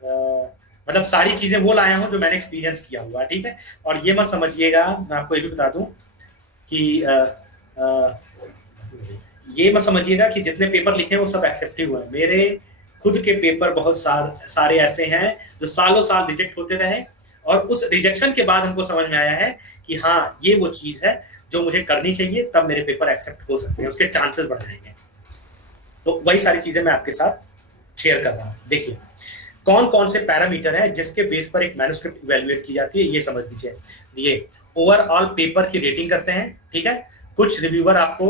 मतलब सारी चीजें वो लाया हूँ जो मैंने एक्सपीरियंस किया हुआ, ठीक है। और ये मत समझिएगा, मैं आपको ये भी बता दूं कि ये मत समझिएगा कि जितने पेपर लिखे हैं वो सब एक्सेप्टिव हुए। मेरे खुद के पेपर बहुत सारे ऐसे हैं जो सालों साल रिजेक्ट होते रहे, और उस रिजेक्शन के बाद हमको समझ में आया है कि हाँ ये वो चीज है जो मुझे करनी चाहिए, तब मेरे पेपर एक्सेप्ट हो सकते हैं, उसके चांसेस बढ़ जाएंगे। तो वही सारी चीजें मैं आपके साथ शेयर कर रहा हूँ। देखिए कौन कौन से पैरामीटर है जिसके बेस पर एक मैन्युस्क्रिप्ट इवैल्यूएट की जाती है, ये समझ लीजिए। ये ओवरऑल पेपर की रेटिंग करते हैं, ठीक है। कुछ रिव्यूअर आपको,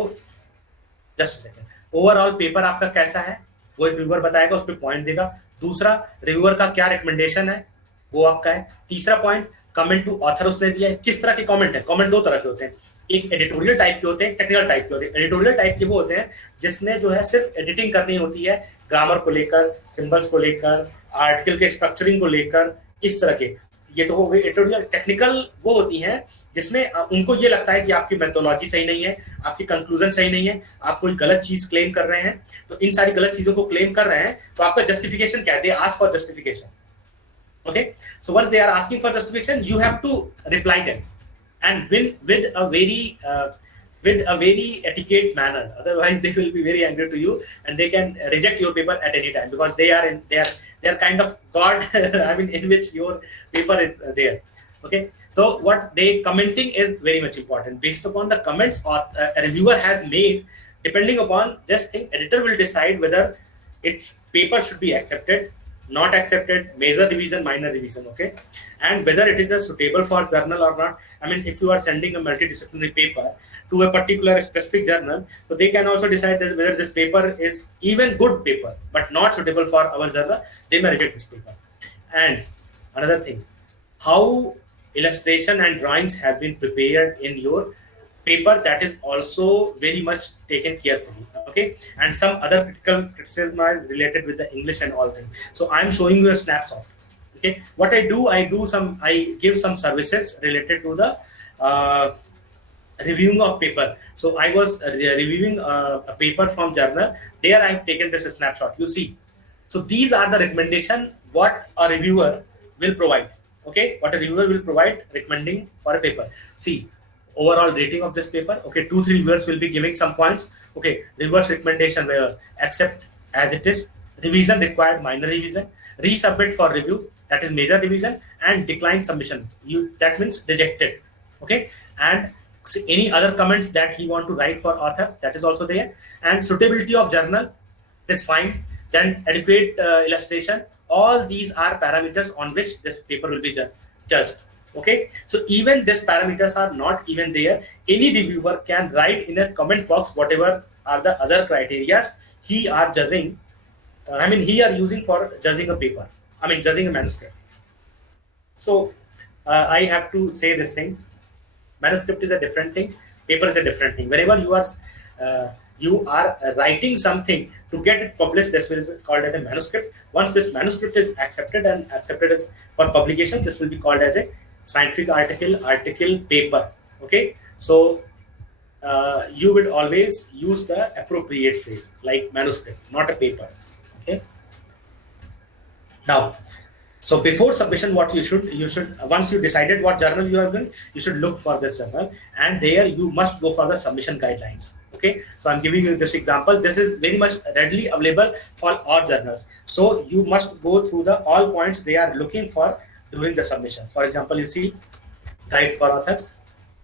जस्ट सेकंड, ओवरऑल पेपर आपका कैसा है वो एक रिव्यूअर बताएगा, उस पर पॉइंट देगा। दूसरा, रिव्यूअर का क्या रिकमेंडेशन है वो आपका है। तीसरा पॉइंट, कमेंट टू ऑथर उसने दिया है, किस तरह के कमेंट है। कमेंट 2 तरह के होते हैं, एक एडिटोरियल टाइप के होते हैं, टेक्निकल टाइप के होते हैं। एडिटोरियल टाइप के वो होते हैं जिसमें जो है सिर्फ एडिटिंग करनी होती है, ग्रामर को लेकर, सिंबल्स को लेकर, आर्टिकल के स्ट्रक्चरिंग को लेकर, इस तरह के। ये तो हो गई एडिटोरियल। टेक्निकल वो होती हैं जिसमें उनको ये लगता है कि आपकी मेथोडोलॉजी सही नहीं है, आपकी कंक्लूजन सही नहीं है, आप कोई गलत चीज क्लेम कर रहे हैं। तो इन सारी गलत चीजों को क्लेम कर रहे हैं तो आपका जस्टिफिकेशन क्या है, they ask for justification. Okay, so once they are asking for justification, you have to reply them, and with a very etiquette manner. Otherwise, they will be very angry to you, and they can reject your paper at any time because they are kind of god. I mean, in which your paper is there. Okay, so what they commenting is very much important. Based upon the comments or a reviewer has made, depending upon this thing, editor will decide whether its paper should be accepted, not accepted, major revision, minor revision, okay, and whether it is a suitable for journal or not. I mean, if you are sending a multidisciplinary paper to a particular specific journal, so they can also decide that whether this paper is even good paper but not suitable for our journal, they may reject this paper. And another thing, how illustration and drawings have been prepared in your paper, that is also very much taken carefully, okay. And some other critical criticism is related with the English and all things. So I'm showing you a snapshot, okay. What I give some services related to the reviewing of paper. So I was reviewing a paper from journal, there I have taken this snapshot, you see. So these are the recommendation what a reviewer will provide, okay, what a reviewer will provide recommending for a paper. See, overall rating of this paper, okay, 2-3 reviewers will be giving some points, okay. Reverse recommendation where accept as it is, revision required, minor revision, resubmit for review, that is major revision, and decline submission, that means rejected, okay. And any other comments that he want to write for authors, that is also there. And suitability of journal is fine, then adequate illustration, all these are parameters on which this paper will be judged, okay. So even these parameters are not even there, any reviewer can write in a comment box whatever are the other criterias he are judging, he are using for judging a paper, judging a manuscript. So I have to say this thing, manuscript is a different thing, paper is a different thing. Whenever you are writing something to get it published, this is called as a manuscript. Once this manuscript is accepted as for publication, this will be called as a scientific article paper, okay. So you would always use the appropriate phrase like manuscript, not a paper, okay. Now, so before submission, what you should once you decided what journal you are going, you should look for this journal, and there you must go for the submission guidelines, okay. So I'm giving you this example, this is very much readily available for all journals. So you must go through the all points they are looking for during the submission. For example, you see guide for authors,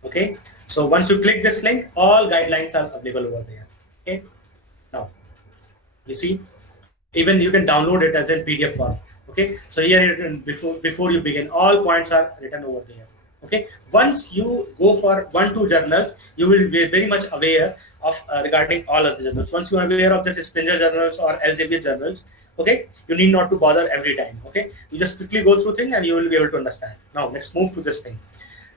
okay. So once you click this link, all guidelines are available over there, okay. Now you see, even you can download it as a PDF form, okay. So here before you begin, all points are written over there, okay. Once you go for 1-2 journals, you will be very much aware of regarding all of the journals. Once you are aware of this Springer journals or Elsevier journals, Okay, you need not to bother every time. Okay, you just quickly go through thing and you will be able to understand. Now let's move to this thing.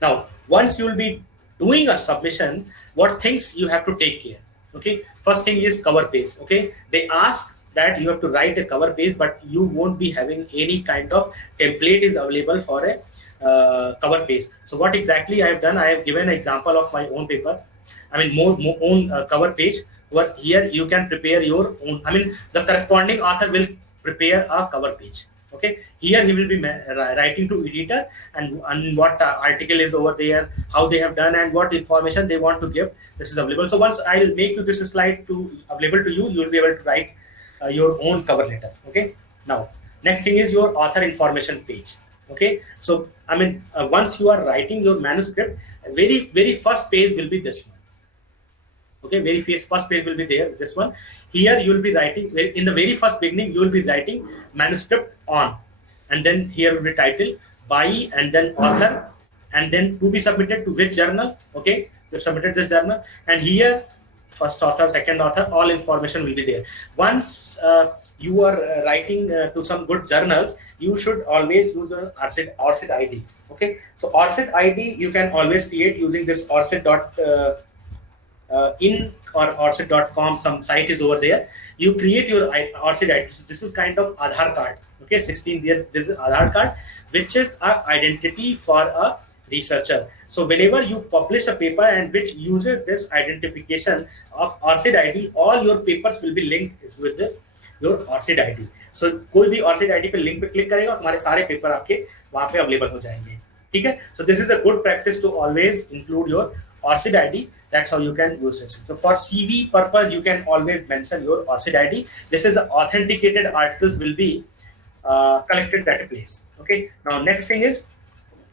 Now once you will be doing a submission, what things you have to take care. Okay, first thing is cover page. Okay, they ask that you have to write a cover page, but you won't be having any kind of template is available for a cover page. So what exactly I have done, I have given an example of my own paper. I mean, more own cover page. Where here you can prepare your own. I mean, the corresponding author will prepare a cover page. Okay, here he will be writing to editor and what article is over there, how they have done, and what information they want to give. This is available. So once I'll make you this slide to available to you, you will be able to write your own cover letter. Okay. Now next thing is your author information page. Okay, so I mean, once you are writing your manuscript, very first page will be this one. Okay, first page will be there, this one. Here you will be writing in the very first beginning, you will be writing manuscript on, and then here will be title, by, and then author, and then to be submitted to which journal. Okay, you've submitted this journal, and here first author, second author, all information will be there. Once you are writing to some good journals, you should always use an ORCID ID. Okay, so ORCID ID you can always create using this ORCID in or ORCID.com. Some site is over there. You create your ORCID ID. So this is kind of Aadhaar card. Okay, 16 years. This is Aadhaar card, which is an identity for a researcher. So whenever you publish a paper and which uses this identification of ORCID ID, all your papers will be linked is with this your ORCID ID. So कोई भी ORCID ID पे link पे click करेगा, तुम्हारे सारे paper आपके वहाँ पे अवेलेबल हो जाएंगे. ठीक है? So this is a good practice to always include your ORCID ID. That's how you can use it. So for CV purpose, you can always mention your ORCID ID. This is authenticated articles will be collected at a place. Okay. Now next thing is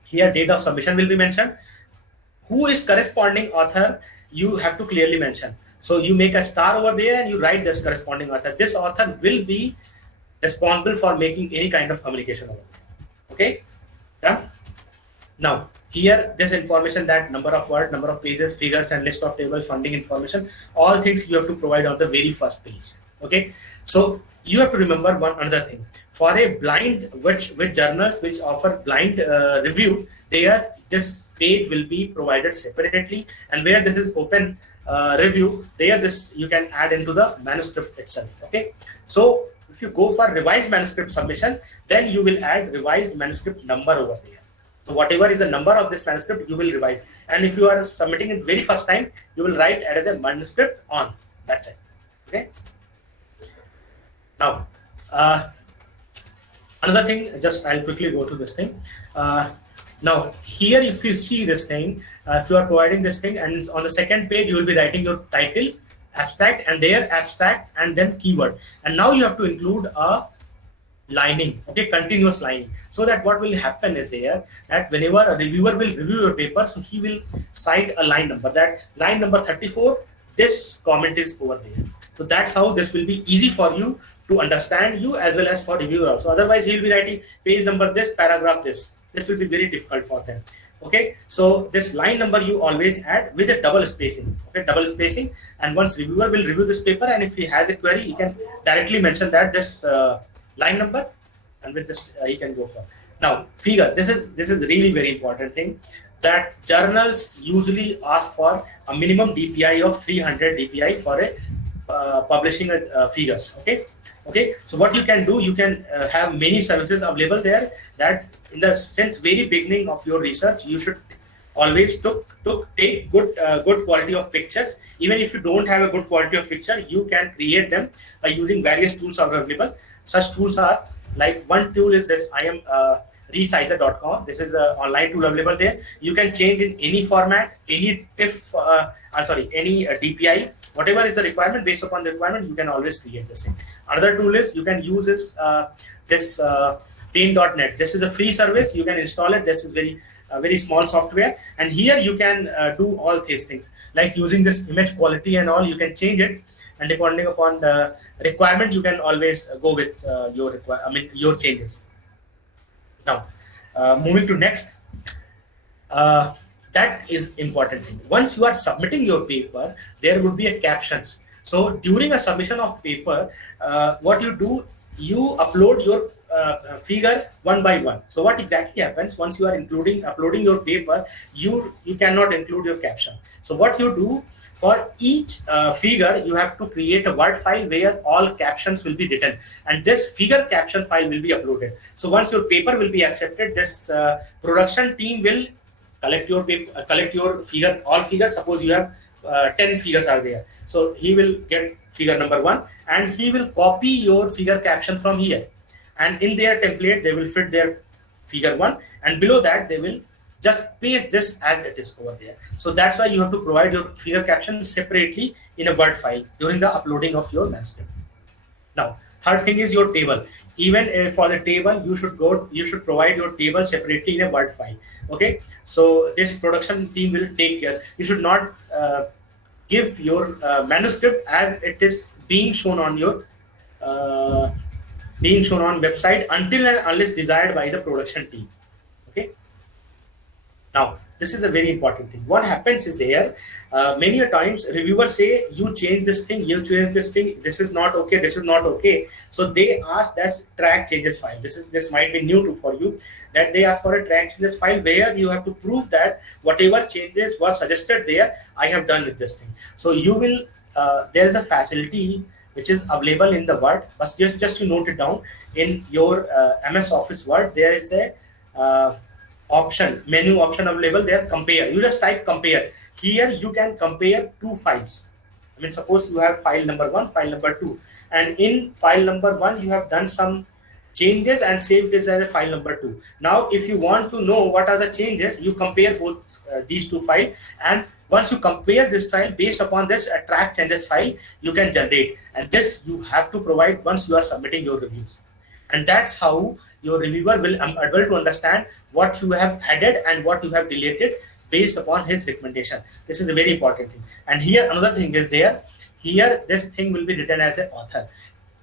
here date of submission will be mentioned. Who is corresponding author? You have to clearly mention. So you make a star over there and you write this corresponding author. This author will be responsible for making any kind of communication over there. Okay. Done. Now here this information, that number of words, number of pages, figures, and list of tables, funding information, all things you have to provide on the very first page. Okay, so you have to remember one another thing. For a blind, which journals which offer blind review, there this page will be provided separately, and where this is open review, there this you can add into the manuscript itself. Okay, so if you go for revised manuscript submission, then you will add revised manuscript number over there. So whatever is the number of this manuscript, you will revise. And if you are submitting it very first time, you will write as a manuscript on. That's it. Okay. Now, another thing, just I'll quickly go through this thing. Now, here if you see this thing, if you are providing this thing, and on the second page, you will be writing your title, abstract, and their abstract, and then keyword. And now you have to include a lining, okay, continuous lining, so that what will happen is there that whenever a reviewer will review your paper, so he will cite a line number, that line number 34, this comment is over there. So that's how this will be easy for you to understand, you as well as for reviewer also. Otherwise he will be writing page number this, paragraph this will be very difficult for them. Okay, so this line number you always add with a double spacing. Okay, double spacing, and once reviewer will review this paper, and if he has a query, he can directly mention that this line number, and with this he can go for. Now figure, this is really very important thing, that journals usually ask for a minimum DPI of 300 DPI for a publishing figures. Okay, so what you can do, you can have many services available there, that in the since very beginning of your research, you should always take good quality of pictures. Even if you don't have a good quality of picture, you can create them by using various tools available. Such tools are like, one tool is this resizer.com. This is an online tool available there. You can change in any format, any TIFF, any DPI, whatever is the requirement. Based upon the requirement, you can always create this thing. Another tool is you can use this paint.net. This is a free service. You can install it. This is very small software, and here you can do all these things, like using this image quality and all. You can change it, and depending upon the requirement, you can always go with your changes. Now, moving to next, that is important thing. Once you are submitting your paper, there would be a captions. So during a submission of paper, what you do, you upload your figure one by one. So what exactly happens once you are uploading your paper, you cannot include your caption. So what you do, for each figure you have to create a Word file where all captions will be written, and this figure caption file will be uploaded. So once your paper will be accepted, this production team will collect your paper, collect your figure, all figures. Suppose you have 10 figures are there, so he will get figure number 1 and he will copy your figure caption from here, and in their template they will fit their figure 1, and below that they will just paste this as it is over there. So that's why you have to provide your figure caption separately in a Word file during the uploading of your manuscript. Now, third thing is your table. Even for the table, you should provide your table separately in a Word file. Okay, so this production team will take care. You should not give your manuscript as it is being shown on your website until and unless desired by the production team. Okay. Now, this is a very important thing. What happens is there, many a times reviewers say, you change this thing, you change this thing, this is not okay, this is not okay. So they ask that track changes file. This might be new for you, that they ask for a track changes file where you have to prove that whatever changes were suggested there, I have done with this thing. So you will, there is a facility which is available in the Word, but just to note it down, in your MS Office Word, there is a menu option available there, compare. You just type compare. Here you can compare two files. I mean, suppose you have file number 1, file number 2, and in file number 1 you have done some changes and saved this as a file number 2. Now if you want to know what are the changes, you compare both these two files, and once you compare this file, based upon this track changes file, you can generate, and this you have to provide once you are submitting your reviews. And that's how your reviewer will be able to understand what you have added and what you have deleted based upon his recommendation. This is a very important thing. And here another thing is there. Here this thing will be written as an author.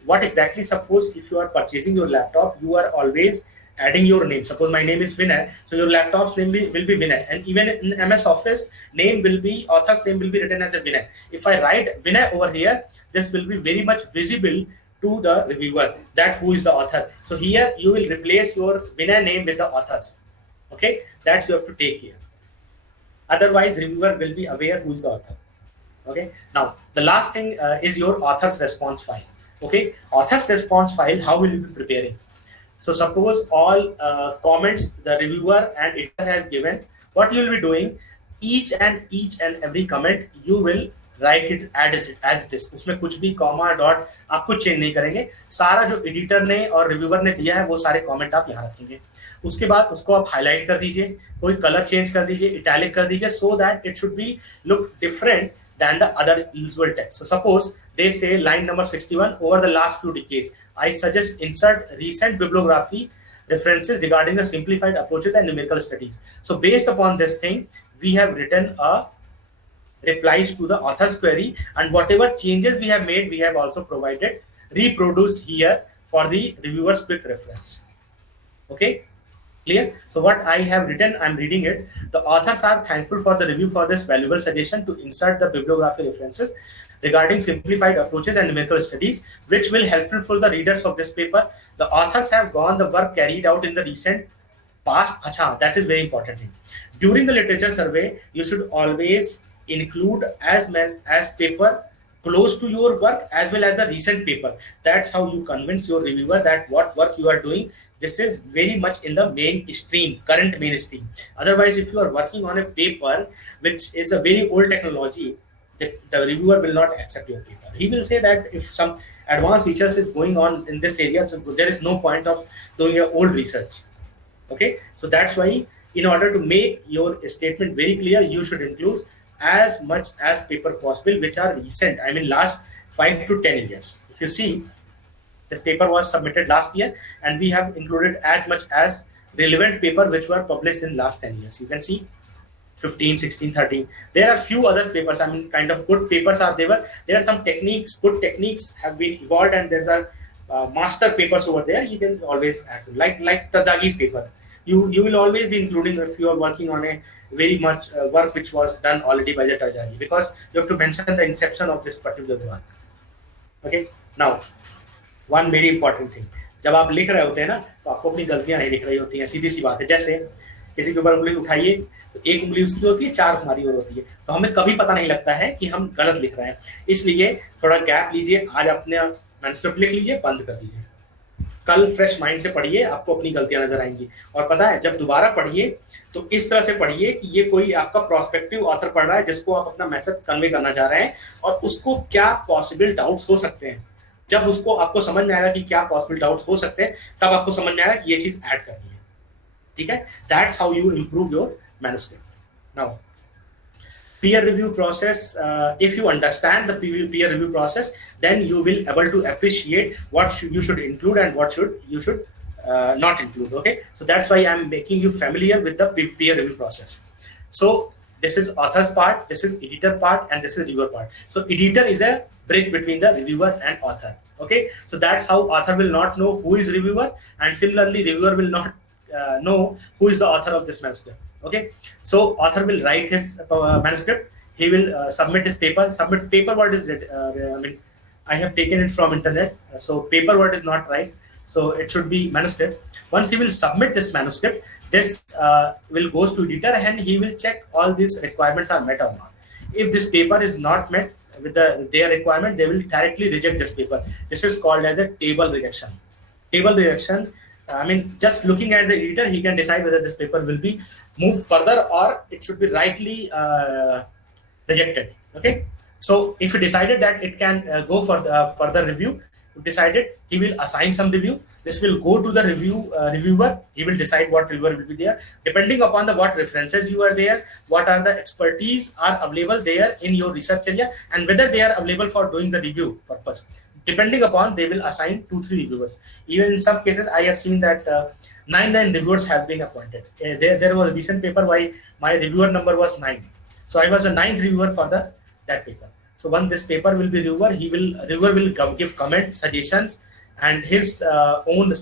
What exactly? Suppose if you are purchasing your laptop, you are always adding your name. Suppose my name is Vinay, so your laptop's name will be Vinay, and even in MS Office, author's name will be written as a Vinay. If I write Vinay over here, this will be very much visible to the reviewer that who is the author. So here you will replace your Vinay name with the author's. Okay, that's you have to take care. Otherwise, reviewer will be aware who is the author. Okay. Now the last thing is your author's response file. Okay, author's response file. How will you be preparing? So suppose all comments the reviewer and editor has given, what you will be doing, each and every comment you will right it as it is. उसमें कुछ भी comma dot आप कुछ change नहीं करेंगे. सारा जो editor ने और रिव्यूअर ने दिया है वो सारे कमेंट आप यहाँ रखेंगे. उसके बाद उसको आप हाईलाइट कर दीजिए, कोई कलर चेंज कर दीजिए, इटैलिक कर दीजिए, so that it should be look different than the other usual text. So suppose they say line number 61, over the last few decades, I suggest insert recent bibliography references regarding the simplified approaches and numerical studies. So based upon this thing, we have written a replies to the author's query, and whatever changes we have made, we have also provided, reproduced here for the reviewer's quick reference. Okay, clear? So what I have written, I'm reading it. The authors are thankful for the review for this valuable suggestion to insert the bibliography references regarding simplified approaches and numerical studies, which will helpful for the readers of this paper. The authors have gone the work carried out in the recent past. Acha, that is very important thing. During the literature survey, you should always include as paper close to your work as well as a recent paper. That's how you convince your reviewer that what work you are doing, this is very much in the mainstream, current mainstream. Otherwise, if you are working on a paper which is a very old technology, the reviewer will not accept your paper. He will say that if some advanced research is going on in this area, so there is no point of doing your old research. Okay, so that's why in order to make your statement very clear, you should include as much as paper possible which are recent, I mean last 5 to 10 years. If you see, this paper was submitted last year and we have included as much as relevant paper which were published in last 10 years. You can see 15, 16, 13. There are few other papers, I mean kind of good papers are there. There are some techniques, good techniques have been evolved, and there's a master papers over there. You can always add to, like Tajagi's paper. You will always be including if you are working on a very much work which was done already by the Tajagi, because you have to mention the inception of this particular work. Okay, now one very important thing, जब आप लिख रहे होते हैं ना तो आपको अपनी गलतियां नहीं दिख रही होती हैं, सीधी सी बात है। जैसे किसी के ऊपर उंगली उठाइए तो एक उंगली उसकी होती है, चार हमारी और होती है, तो हमें कभी पता नहीं लगता है कि हम गलत लिख रहे हैं। इसलिए थोड़ा गैप लीजिए, आज अपने मैन्युस्क्रिप्ट लिख लीजिए, बंद कर दीजिए, कल फ्रेश माइंड से पढ़िए, आपको अपनी गलतियां नजर आएंगी। और पता है, जब दोबारा पढ़िए तो इस तरह से पढ़िए कि ये कोई आपका प्रोस्पेक्टिव ऑथर पढ़ रहा है जिसको आप अपना मैसेज कन्वे करना चाह रहे हैं, और उसको क्या पॉसिबल डाउट्स हो सकते हैं। जब उसको आपको समझ में आएगा कि क्या पॉसिबल डाउट्स हो सकते हैं, तब आपको समझ में आएगा कि ये चीज ऐड करनी है। ठीक है, that's how you improve your manuscript. Now peer review process, if you understand the peer review process, then you will able to appreciate what you should include and what you should not include. Okay, so that's why I'm making you familiar with the peer review process. So this is author's part, this is editor part, and this is reviewer part. So editor is a bridge between the reviewer and author. Okay, so that's how author will not know who is reviewer, and similarly reviewer will not know who is the author of this manuscript. Okay, so author will write his manuscript, he will submit his paper. Submit paper word is I mean, I have taken it from internet, so paper word is not right, so it should be manuscript. Once he will submit this manuscript, this will goes to editor, and he will check all these requirements are met or not. If this paper is not met with their requirement, they will directly reject this paper. This is called as a table rejection. Table rejection, I mean, just looking at the editor, he can decide whether this paper will be moved further or it should be rightly rejected. Okay, so if he decided that it can go for further review, decided he will assign some review. This will go to the reviewer. He will decide what reviewer will be there, depending upon the what references you are there, what are the expertise are available there in your research area, and whether they are available for doing the review purpose. Depending upon, they will assign 2-3 reviewers. Even in some cases, I have seen that 9 reviewers have been appointed. There was a recent paper why my reviewer number was 9, so I was a 9th reviewer for that paper. So when this paper will be reviewer will give comment, suggestions, and his own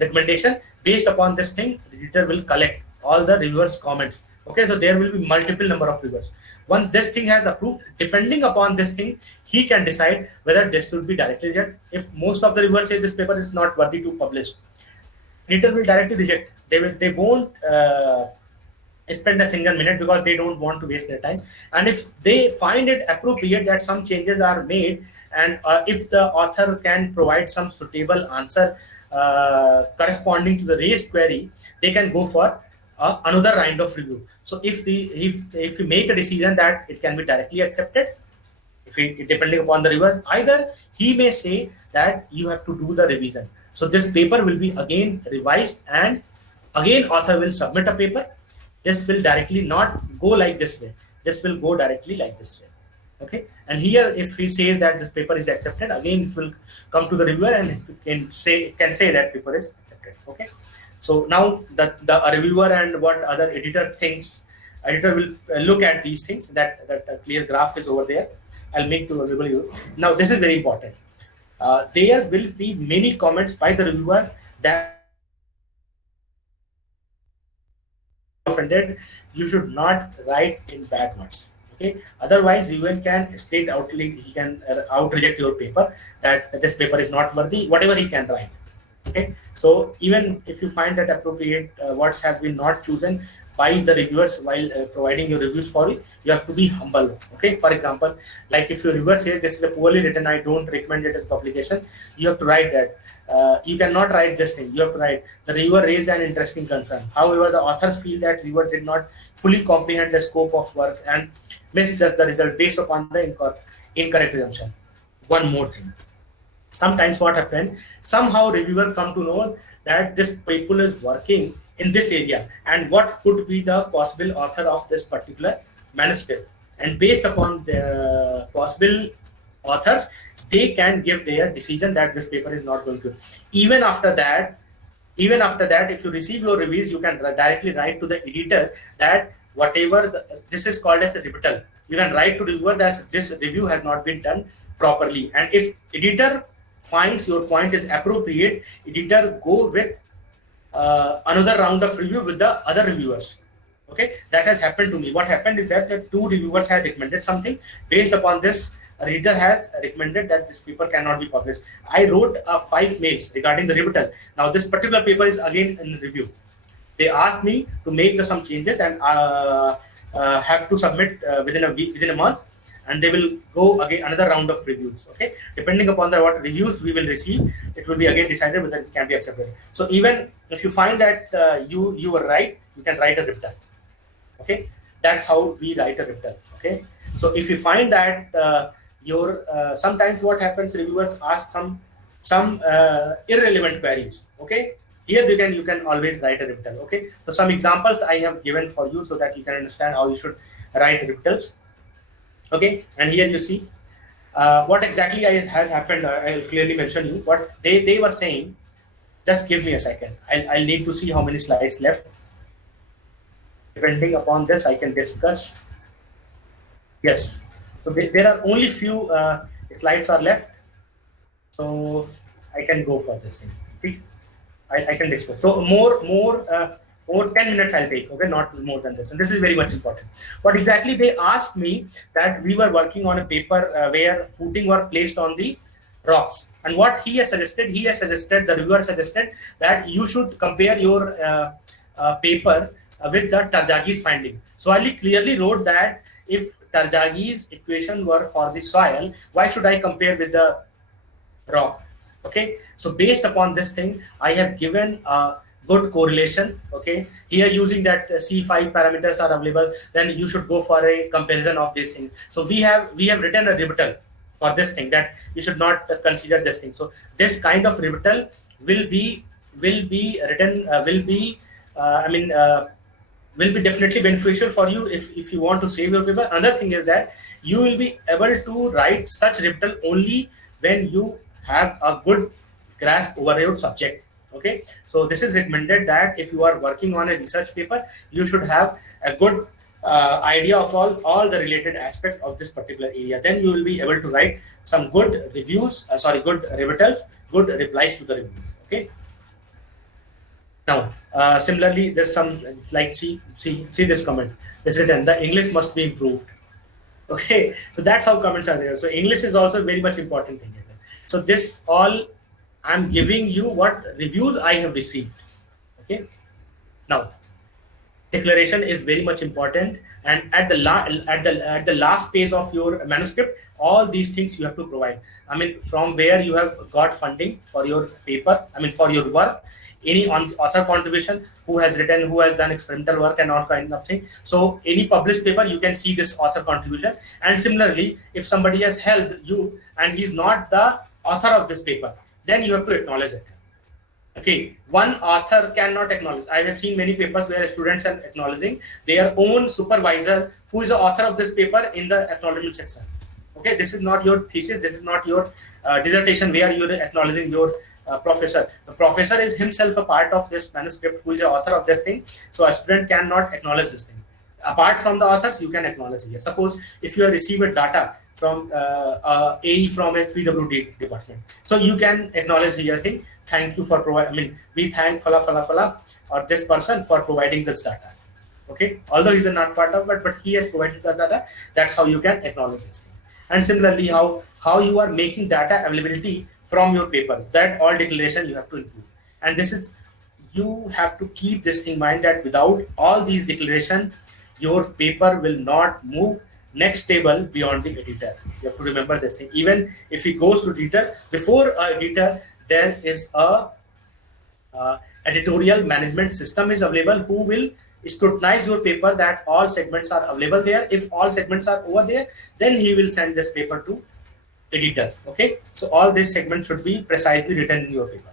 recommendation. Based upon this thing, the editor will collect all the reviewers' comments. Okay, so there will be multiple number of reviewers. Once this thing has approved, depending upon this thing, he can decide whether this should be directly rejected. If most of the reviewers say this paper is not worthy to publish, editor will directly reject. They won't spend a single minute because they don't want to waste their time. And if they find it appropriate that some changes are made, and if the author can provide some suitable answer corresponding to the raised query, they can go for another round of review. So if we make a decision that it can be directly accepted, depending upon the reviewer, either he may say that you have to do the revision. So this paper will be again revised, and again author will submit a paper. This will directly not go like this way. This will go directly like this way. Okay. And here, if he says that this paper is accepted, again it will come to the reviewer and can say that paper is accepted. Okay. So now the reviewer and what other editor thinks, editor will look at these things. That a clear graph is over there. I'll make to available you. Now this is very important. There will be many comments by the reviewer that offended. You should not write in bad words. Okay, otherwise reviewer can straight out, he can out reject your paper, that this paper is not worthy, whatever he can write. Okay, so even if you find that appropriate words have been not chosen by the reviewers while providing your reviews for you, you have to be humble. Okay, for example, like if your reviewer says this is a poorly written, I don't recommend it as publication, you have to write that. You cannot write this thing. You have to write the reviewer raised an interesting concern. However, the authors feel that reviewer did not fully comprehend the scope of work and misjudged the result based upon the incorrect assumption. One more thing. Sometimes what happens, somehow reviewer come to know that this people is working in this area and what could be the possible author of this particular manuscript, and based upon the possible authors, they can give their decision that this paper is not going to. Even after that, if you receive your reviews, you can directly write to the editor that whatever this is called as a rebuttal. You can write to the reviewer that this review has not been done properly, and if editor finds your point is appropriate, editor go with another round of review with the other reviewers. Okay, that has happened to me. What happened is that the 2 reviewers had recommended something. Based upon this, a reader has recommended that this paper cannot be published. I wrote 5 mails regarding the rebuttal. Now this particular paper is again in review. They asked me to make some changes and have to submit within a week, within a month, and they will go again another round of reviews. Okay, depending upon the what reviews we will receive, it will be again decided whether it can be accepted. So even if you find that you were right, you can write a rebuttal. Okay, that's how we write a rebuttal. Okay, so if you find that your sometimes what happens, reviewers ask some irrelevant queries. Okay, here you can always write a rebuttal. Okay, so some examples I have given for you so that you can understand how you should write rebuttals. Okay, and here you see what exactly has happened. I'll clearly mention you what they were saying. Just give me a second. I'll need to see how many slides left. Depending upon this, I can discuss. Yes, so there are only few slides are left, so I can go for this thing. See, I can discuss. So more 10 minutes I'll take, okay, not more than this. And this is very much important. What exactly they asked me that we were working on a paper where footing were placed on the rocks. And what the reviewer suggested that you should compare your paper with the Tarjagi's finding. So I clearly wrote that if Tarjagi's equation were for the soil, why should I compare with the rock? Okay, so based upon this thing, I have given a good correlation. Okay, here using that C5 parameters are available, then you should go for a comparison of this thing. So we have written a rebuttal for this thing that you should not consider this thing. So this kind of rebuttal will be written will be definitely beneficial for you if you want to save your paper. Another thing is that you will be able to write such rebuttal only when you have a good grasp over your subject. Okay, so this is recommended that if you are working on a research paper, you should have a good idea of all the related aspect of this particular area. Then you will be able to write some good reviews, good rebuttals, good replies to the reviews. Okay. Now, similarly, there's some like see this comment. It's written the English must be improved. Okay, so that's how comments are there. So English is also a very much important thing. So this all I'm giving you what reviews I have received. Okay, now declaration is very much important, and at the last page of your manuscript, all these things you have to provide. I mean, from where you have got funding for your paper, I mean for your work, any author contribution, who has written, who has done experimental work and all kind of thing. So any published paper, you can see this author contribution. And similarly, if somebody has helped you and he's not the author of this paper, then you have to acknowledge it. Okay, one author cannot acknowledge. I have seen many papers where students are acknowledging their own supervisor who is the author of this paper in the acknowledgement section. Okay, this is not your thesis, this is not your dissertation where you're acknowledging your professor. The professor is himself a part of this manuscript who is the author of this thing. So a student cannot acknowledge this thing. Apart from the authors, you can acknowledge here. Suppose if you have received data from AE from a PWD department, so you can acknowledge here thing. Thank you for providing. I mean, we thank fala or this person for providing this data. Okay, although he's not part of it, but he has provided the data. That's how you can acknowledge this thing. And similarly, how you are making data availability from your paper, that all declaration you have to include. And this is, you have to keep this in mind that without all these declaration, your paper will not move next table beyond the editor. You have to remember this thing. Even if it goes to editor, before editor, there is a editorial management system is available who will scrutinize your paper that all segments are available there. If all segments are over there, then he will send this paper to editor. Okay, so all these segments should be precisely written in your paper.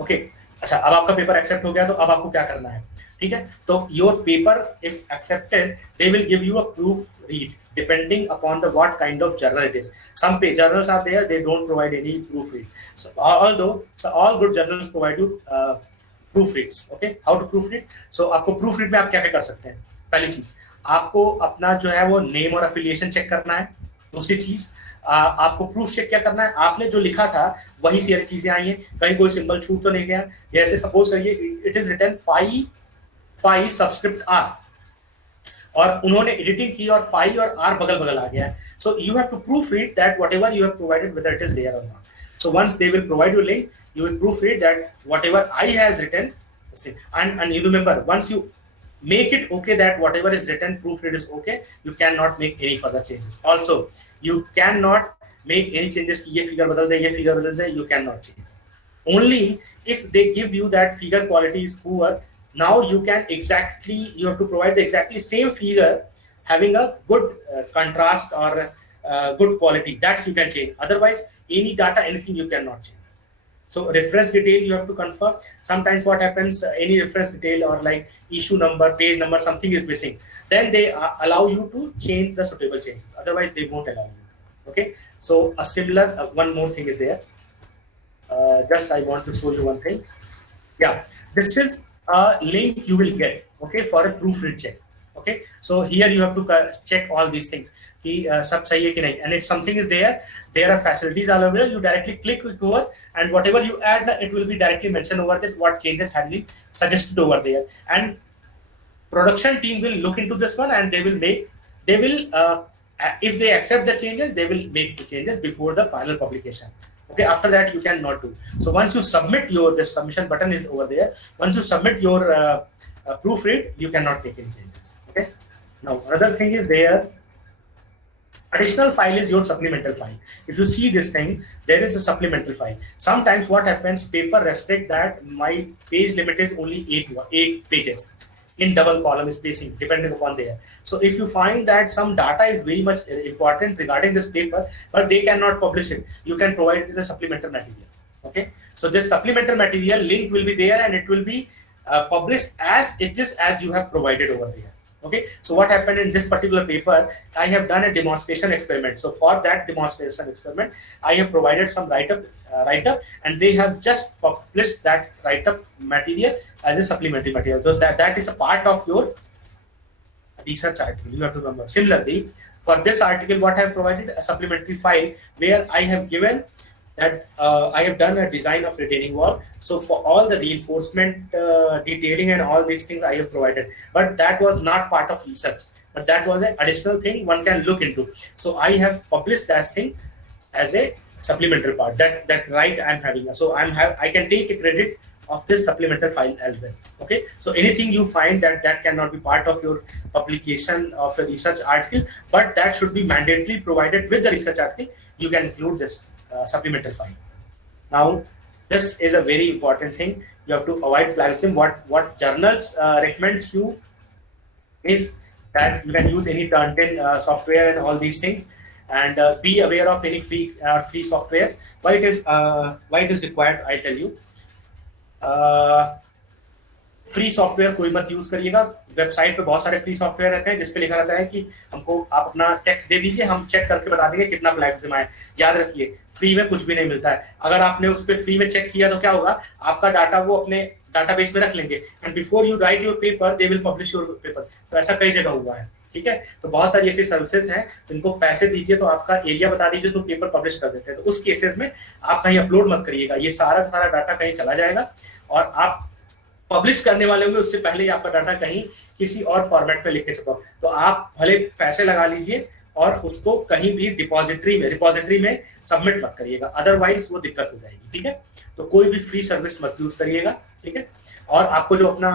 Okay, अच्छा, अब आपका paper accept हो गया, तो अब आपको क्या करना है? ठीक है, तो your paper if accepted, they will give you a proof read depending upon the what kind of journal it is. Some journals are there, they don't provide any proofread. So although all good journals provide you proofreads. Okay, how to proofread? So आपको proofread में आप क्या कर सकते हैं? पहली चीज, आपको अपना जो है वो नेम और एफिलिएशन चेक करना है. दूसरी चीज, आपको प्रूफ चेक क्या करना है, आपने जो लिखा था वही सारी चीजें आई हैं, कहीं कोई सिंबल छूट तो नहीं गया. जैसे सपोज करिए it is written 5 subscript R, और उन्होंने एडिटिंग की और फाई और आर बगल बगल आ गया है. So you have to proofread that whatever you have provided, whether it is there or not. So once they will provide you link, you will proofread that whatever I has written, and you remember, once you make it okay that whatever is written, proofread is okay, you cannot make any further changes. Also, you cannot make any changes कि ये figure बदल दे, ये figure बदल दे, you cannot change. Only if they give you that figure quality is poor, now you can exactly, you have to provide the exactly same figure having a good contrast or good quality. That's you can change. Otherwise, any data, anything you cannot change. So reference detail you have to confirm. Sometimes what happens, any reference detail or like issue number, page number, something is missing. Then they allow you to change the suitable changes. Otherwise, they won't allow you. Okay. So a similar one more thing is there. Just I want to show you one thing. Yeah, this is a link you will get, okay, for a proofread check. Okay, so here you have to check all these things कि सब सही है कि नहीं, and if something is there are facilities all over. You directly click over, and whatever you add, it will be directly mentioned over that what changes had been suggested over there, and production team will look into this one, and they will if they accept the changes, they will make the changes before the final publication. Okay, after that you cannot do. So once you submit this submission button is over there. Once you submit your proofread, you cannot make any changes. Okay. Now another thing is there. Additional file is your supplemental file. If you see this thing, there is a supplemental file. Sometimes what happens, paper restrict that my page limit is only 8 pages in double column spacing depending upon there. So if you find that some data is very much important regarding this paper, but they cannot publish it, you can provide it as a supplemental material. Okay, so this supplemental material link will be there, and it will be published as it is as you have provided over there. Okay, so what happened in this particular paper, I have done a demonstration experiment. So for that demonstration experiment, I have provided some write-up, and they have just published that write-up material as a supplementary material. So that is a part of your research article. You have to remember. Similarly, for this article, what I have provided, a supplementary file where I have given that I have done a design of retaining wall. So for all the reinforcement, detailing and all these things I have provided, but that was not part of research, but that was an additional thing one can look into. So I have published that thing as a supplementary part, that right I'm having. So I can take a credit of this supplemental file as well. Okay, so anything you find that cannot be part of your publication of a research article, but that should be mandatorily provided with the research article, you can include this supplemental file. Now this is a very important thing. You have to avoid plagiarism. What journals recommends you is that you can use any Turnitin software and all these things, and be aware of any free softwares. Why it is required, I tell you. Free software कोई मत use करिएगा. Website पे बहुत सारे free software रहते हैं जिसपे लिखा रहता है कि हमको आप अपना टेक्स्ट दे दीजिए, हम चेक करके बता देंगे कितना प्लेजियम आया. याद रखिए, फ्री में कुछ भी नहीं मिलता है. अगर आपने उस पर फ्री में चेक किया तो क्या होगा, आपका डाटा वो अपने डाटाबेस में रख लेंगे, and before you right your paper they will publish your paper. तो ऐसा कई जगह हुआ है. ठीक है, तो बहुत सारी ऐसी सर्विसेज हैं जिनको पैसे दीजिए तो आपका एरिया बता दीजिए तो पेपर पब्लिश कर देते हैं. तो उस केसेस में आप कहीं अपलोड मत करिएगा, ये सारा डाटा कहीं चला जाएगा, और आप पब्लिश करने वाले होंगे उससे पहले ही आपका डाटा कहीं किसी और फॉर्मेट में लिख के छपा. तो आप भले पैसे लगा लीजिए और उसको कहीं भी रिपोजिटरी में सबमिट मत करिएगा, अदरवाइज वो दिक्कत हो जाएगी. ठीक है, तो कोई भी फ्री सर्विस मत यूज करिएगा. ठीक है, और आपको जो अपना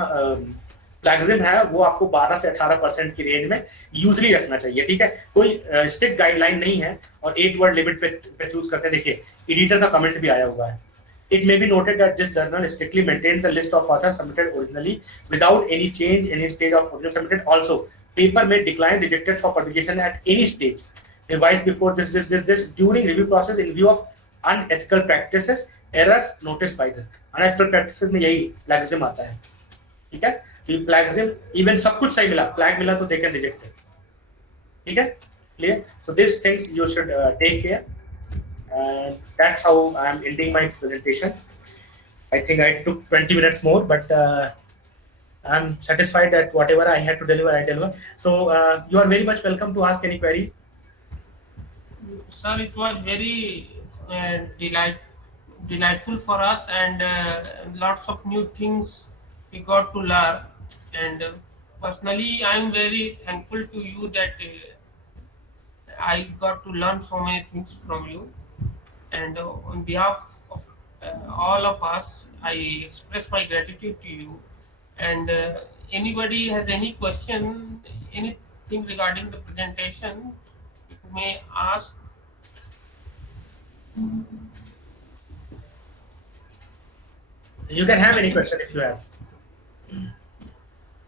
प्लेजियम है वो आपको 12 से 18% की रेंज में यूजली रखना चाहिए. ठीक है, कोई स्ट्रिक्ट गाइडलाइन नहीं है, और 8 वर्ड लिमिट पे चूज करते हैं. देखिए, एडिटर का कमेंट भी आया हुआ है. It may be noted that this journal strictly maintains the list of authors submitted originally without any change in any stage of original submitted. Also, paper may decline rejected for publication at any stage. Revised before this during review process in view of unethical practices, errors noticed by this. Unethical practices में यही plagiarism आता है. ठीक है, तो plagiarism even सब कुछ सही मिला, flag मिला तो they can reject it. ठीक है, clear? So these things you should take care. And that's how I'm ending my presentation. I think I took 20 minutes more, but I'm satisfied that whatever I had to deliver, I delivered. So you are very much welcome to ask any queries. Sir, it was very delightful for us, and lots of new things we got to learn, and personally, I am very thankful to you that I got to learn so many things from you. And on behalf of all of us, I express my gratitude to you. And anybody has any question, anything regarding the presentation, you may ask. You can have any question if you have.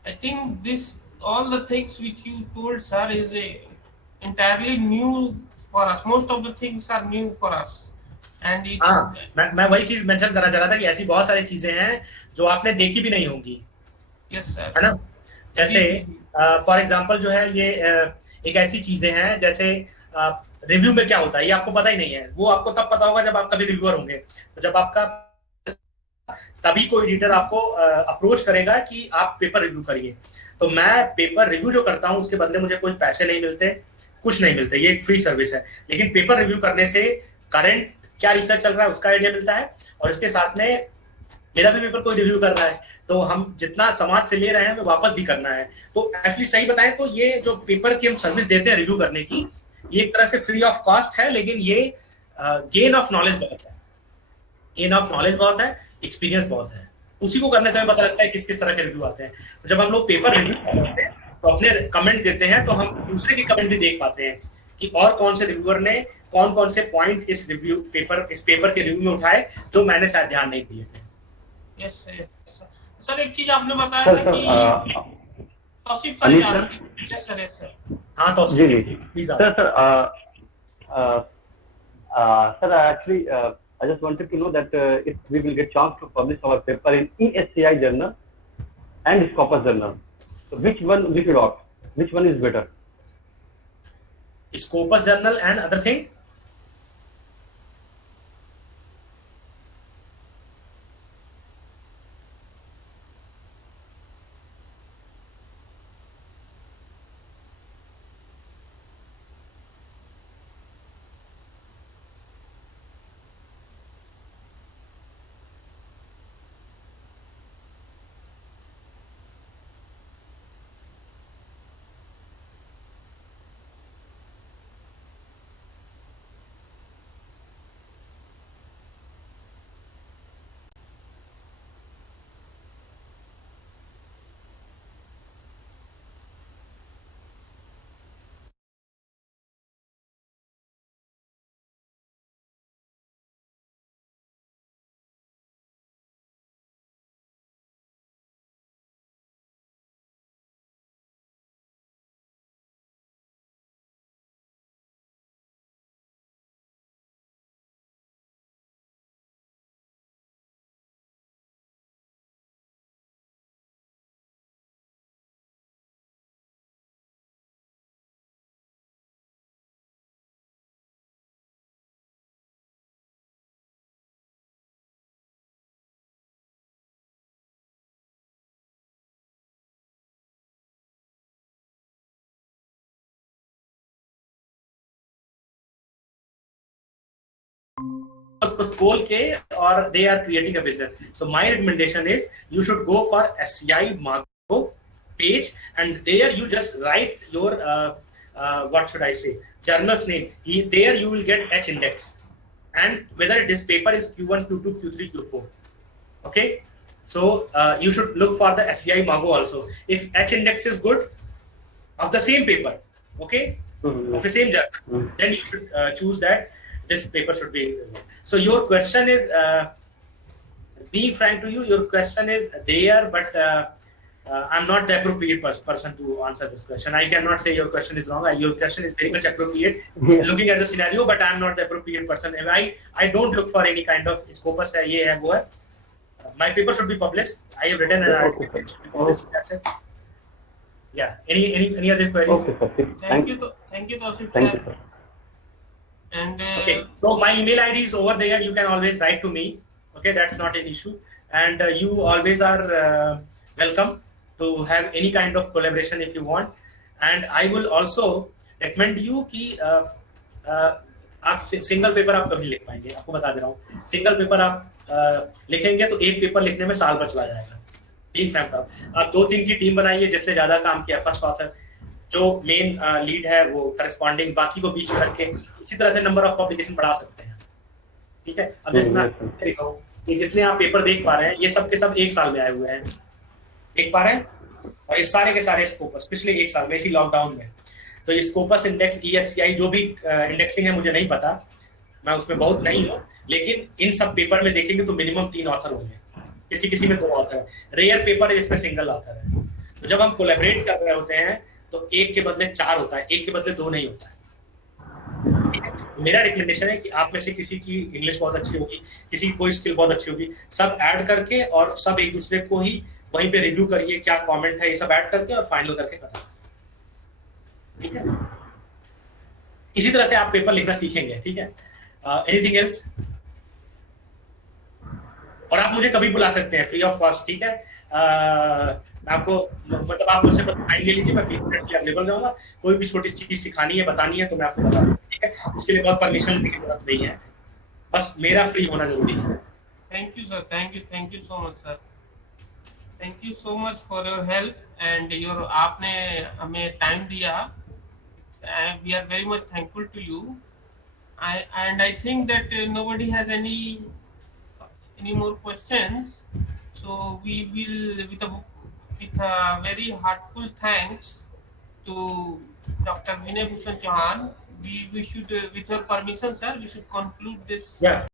I think this all the things which you told, sir, is entirely new for us. Most of the things are new for us, and it. हाँ, मैं वही चीज mention करना चाह रहा था कि ऐसी बहुत सारी चीजें हैं जो आपने देखी भी नहीं होंगी, Yes, sir. है ना? जैसे जी, जी, फॉर एग्जांपल जो है ये एक ऐसी चीजें हैं जैसे रिव्यू में क्या होता है ये आपको पता ही नहीं है, वो आपको तब पता होगा जब आप कभी रिव्यूअर होंगे। तो जब आपका तभी कोई एडिटर आपको अप्रोच करेगा कि आप पेपर रिव्यू करिए। तो मैं पेपर रिव्यू जो करता हूँ उसके बदले मुझे कोई पैसे नहीं मिलते, कुछ नहीं मिलते, ये एक फ्री सर्विस है। लेकिन पेपर रिव्यू करने से करंट क्या रिसर्च चल रहा है उसका आइडिया मिलता है, और इसके साथ में मेरा भी पेपर कोई रिव्यू कर रहा है, तो हम जितना समाज से ले रहे हैं हमें वापस भी करना है। तो एक्चुअली सही बताएं तो ये जो पेपर की हम सर्विस देते हैं रिव्यू करने की, ये एक तरह से फ्री ऑफ कॉस्ट है, लेकिन ये गेन ऑफ नॉलेज बहुत है, गेन ऑफ नॉलेज बहुत है, एक्सपीरियंस बहुत है। उसी को करने से हमें पता लगता है किस किस तरह के रिव्यू आते हैं। तो जब हम लोग पेपर रिव्यू करते हैं तो अपने कमेंट देते हैं, तो हम दूसरे के कमेंट भी देख पाते हैं कि और कौन से रिव्यूअर ने कौन कौन से पॉइंट इस पेपर के रिव्यू में उठाए जो मैंने शायद ध्यान नहीं दिए थे। yes, yes, sir. सर एक चीज आपने बताया था कि Tauseef sir, yes sir, yes sir. हाँ तो जी जी please sir, actually I just wanted to know that if we will get chance to publish our paper in ESCI journal and Scopus journal, so which one we should opt? Which one is better? Scopus journal and other thing. Goal के और they are creating a business. So my recommendation is you should go for SCI Margo page, and there you just write your what should I say, journal's name. There you will get H index and whether this paper is Q1, Q2, Q3, Q4. Okay, so you should look for the SCI Margo also. If H index is good of the same paper, okay, of the same journal, then you should choose that this paper should be. So your question is, being frank to you, your question is there, but I'm not the appropriate person to answer this question. I cannot say your question is wrong. Your question is very much appropriate, looking at the scenario, but I'm not the appropriate person. I don't look for any kind of scopus है, ये है, वो है. My paper should be published. I have written an article. It should be published. That's it. Yeah. Any other queries? Okay, sir. Thank you, Tausif Thank sir. you, sir. And Okay, so my email ID is over there. You can always write to me. Okay, that's not an issue. And you always are welcome to have any kind of collaboration if you want. And I will also recommend you कि आप single paper आप कभी लिख पाएंगे, आपको बता दे रहा हूँ। सिंगल पेपर आप लिखेंगे तो एक पेपर लिखने में साल भर चला जाएगा, टीम फ्रेम का आप 2-3 की टीम बनाइए जिसने ज्यादा काम किया, फर्स्ट ऑथर जो मेन लीड है वो करस्पॉन्डिंग, बाकी को बीच में रख के इसी तरह से नंबर ऑफ पब्लिकेशन बढ़ा सकते हैं। ठीक है, अब जैसे मैं दिखाऊं कि जितने आप पेपर देख पा रहे हैं ये सब के सब एक साल में आए हुए हैं, देख पा रहे हैं, और ये सारे के सारे स्कोपस पिछले एक साल में इसी लॉकडाउन में। तो ये स्कोपस इंडेक्स, ESCI जो भी इंडेक्सिंग है मुझे नहीं पता, मैं उसमें बहुत नहीं हूँ, लेकिन इन सब पेपर में देखेंगे तो मिनिमम 3 ऑथर होंगे, किसी किसी में 2 ऑथर है, रेयर पेपर है जिसमें सिंगल ऑथर है। तो जब हम कोलैबोरेट कर रहे होते हैं तो 1 के बदले 4 होता है, 1 के बदले 2 नहीं होता है। मेरा रिकमेंडेशन है कि आप में से किसी की इंग्लिश बहुत अच्छी होगी, किसी की कोई स्किल बहुत अच्छी होगी, सब ऐड करके और सब एक दूसरे को ही वहीं पे रिव्यू करिए, क्या कमेंट है ये सब ऐड करके और फाइनल करके खत्म। ठीक है, इसी तरह से आप पेपर लिखना सीखेंगे। ठीक है, एनीथिंग एल्स? और आप मुझे कभी बुला सकते हैं फ्री ऑफ कॉस्ट। ठीक है, आपको मतलब आप मुझसे बस टाइम ले लीजिए, मैं 20 मिनट के लिए अवेलेबल रहूंगा। कोई भी छोटी चीज सिखानी है, बतानी है तो मैं आपको बता दूंगा। ठीक है, उसके लिए बहुत परमिशन की जरूरत नहीं है, बस मेरा फ्री होना जरूरी है। Thank you, sir. Thank you so much, sir. Thank you so much for your help and your आपने हमें टाइम दिया. We are very much thankful to you. I think that nobody has any more questions. So we will with a very heartful thanks to Dr. Vinay Bhushan Chauhan. We should with your permission, sir, we should conclude this. Yeah.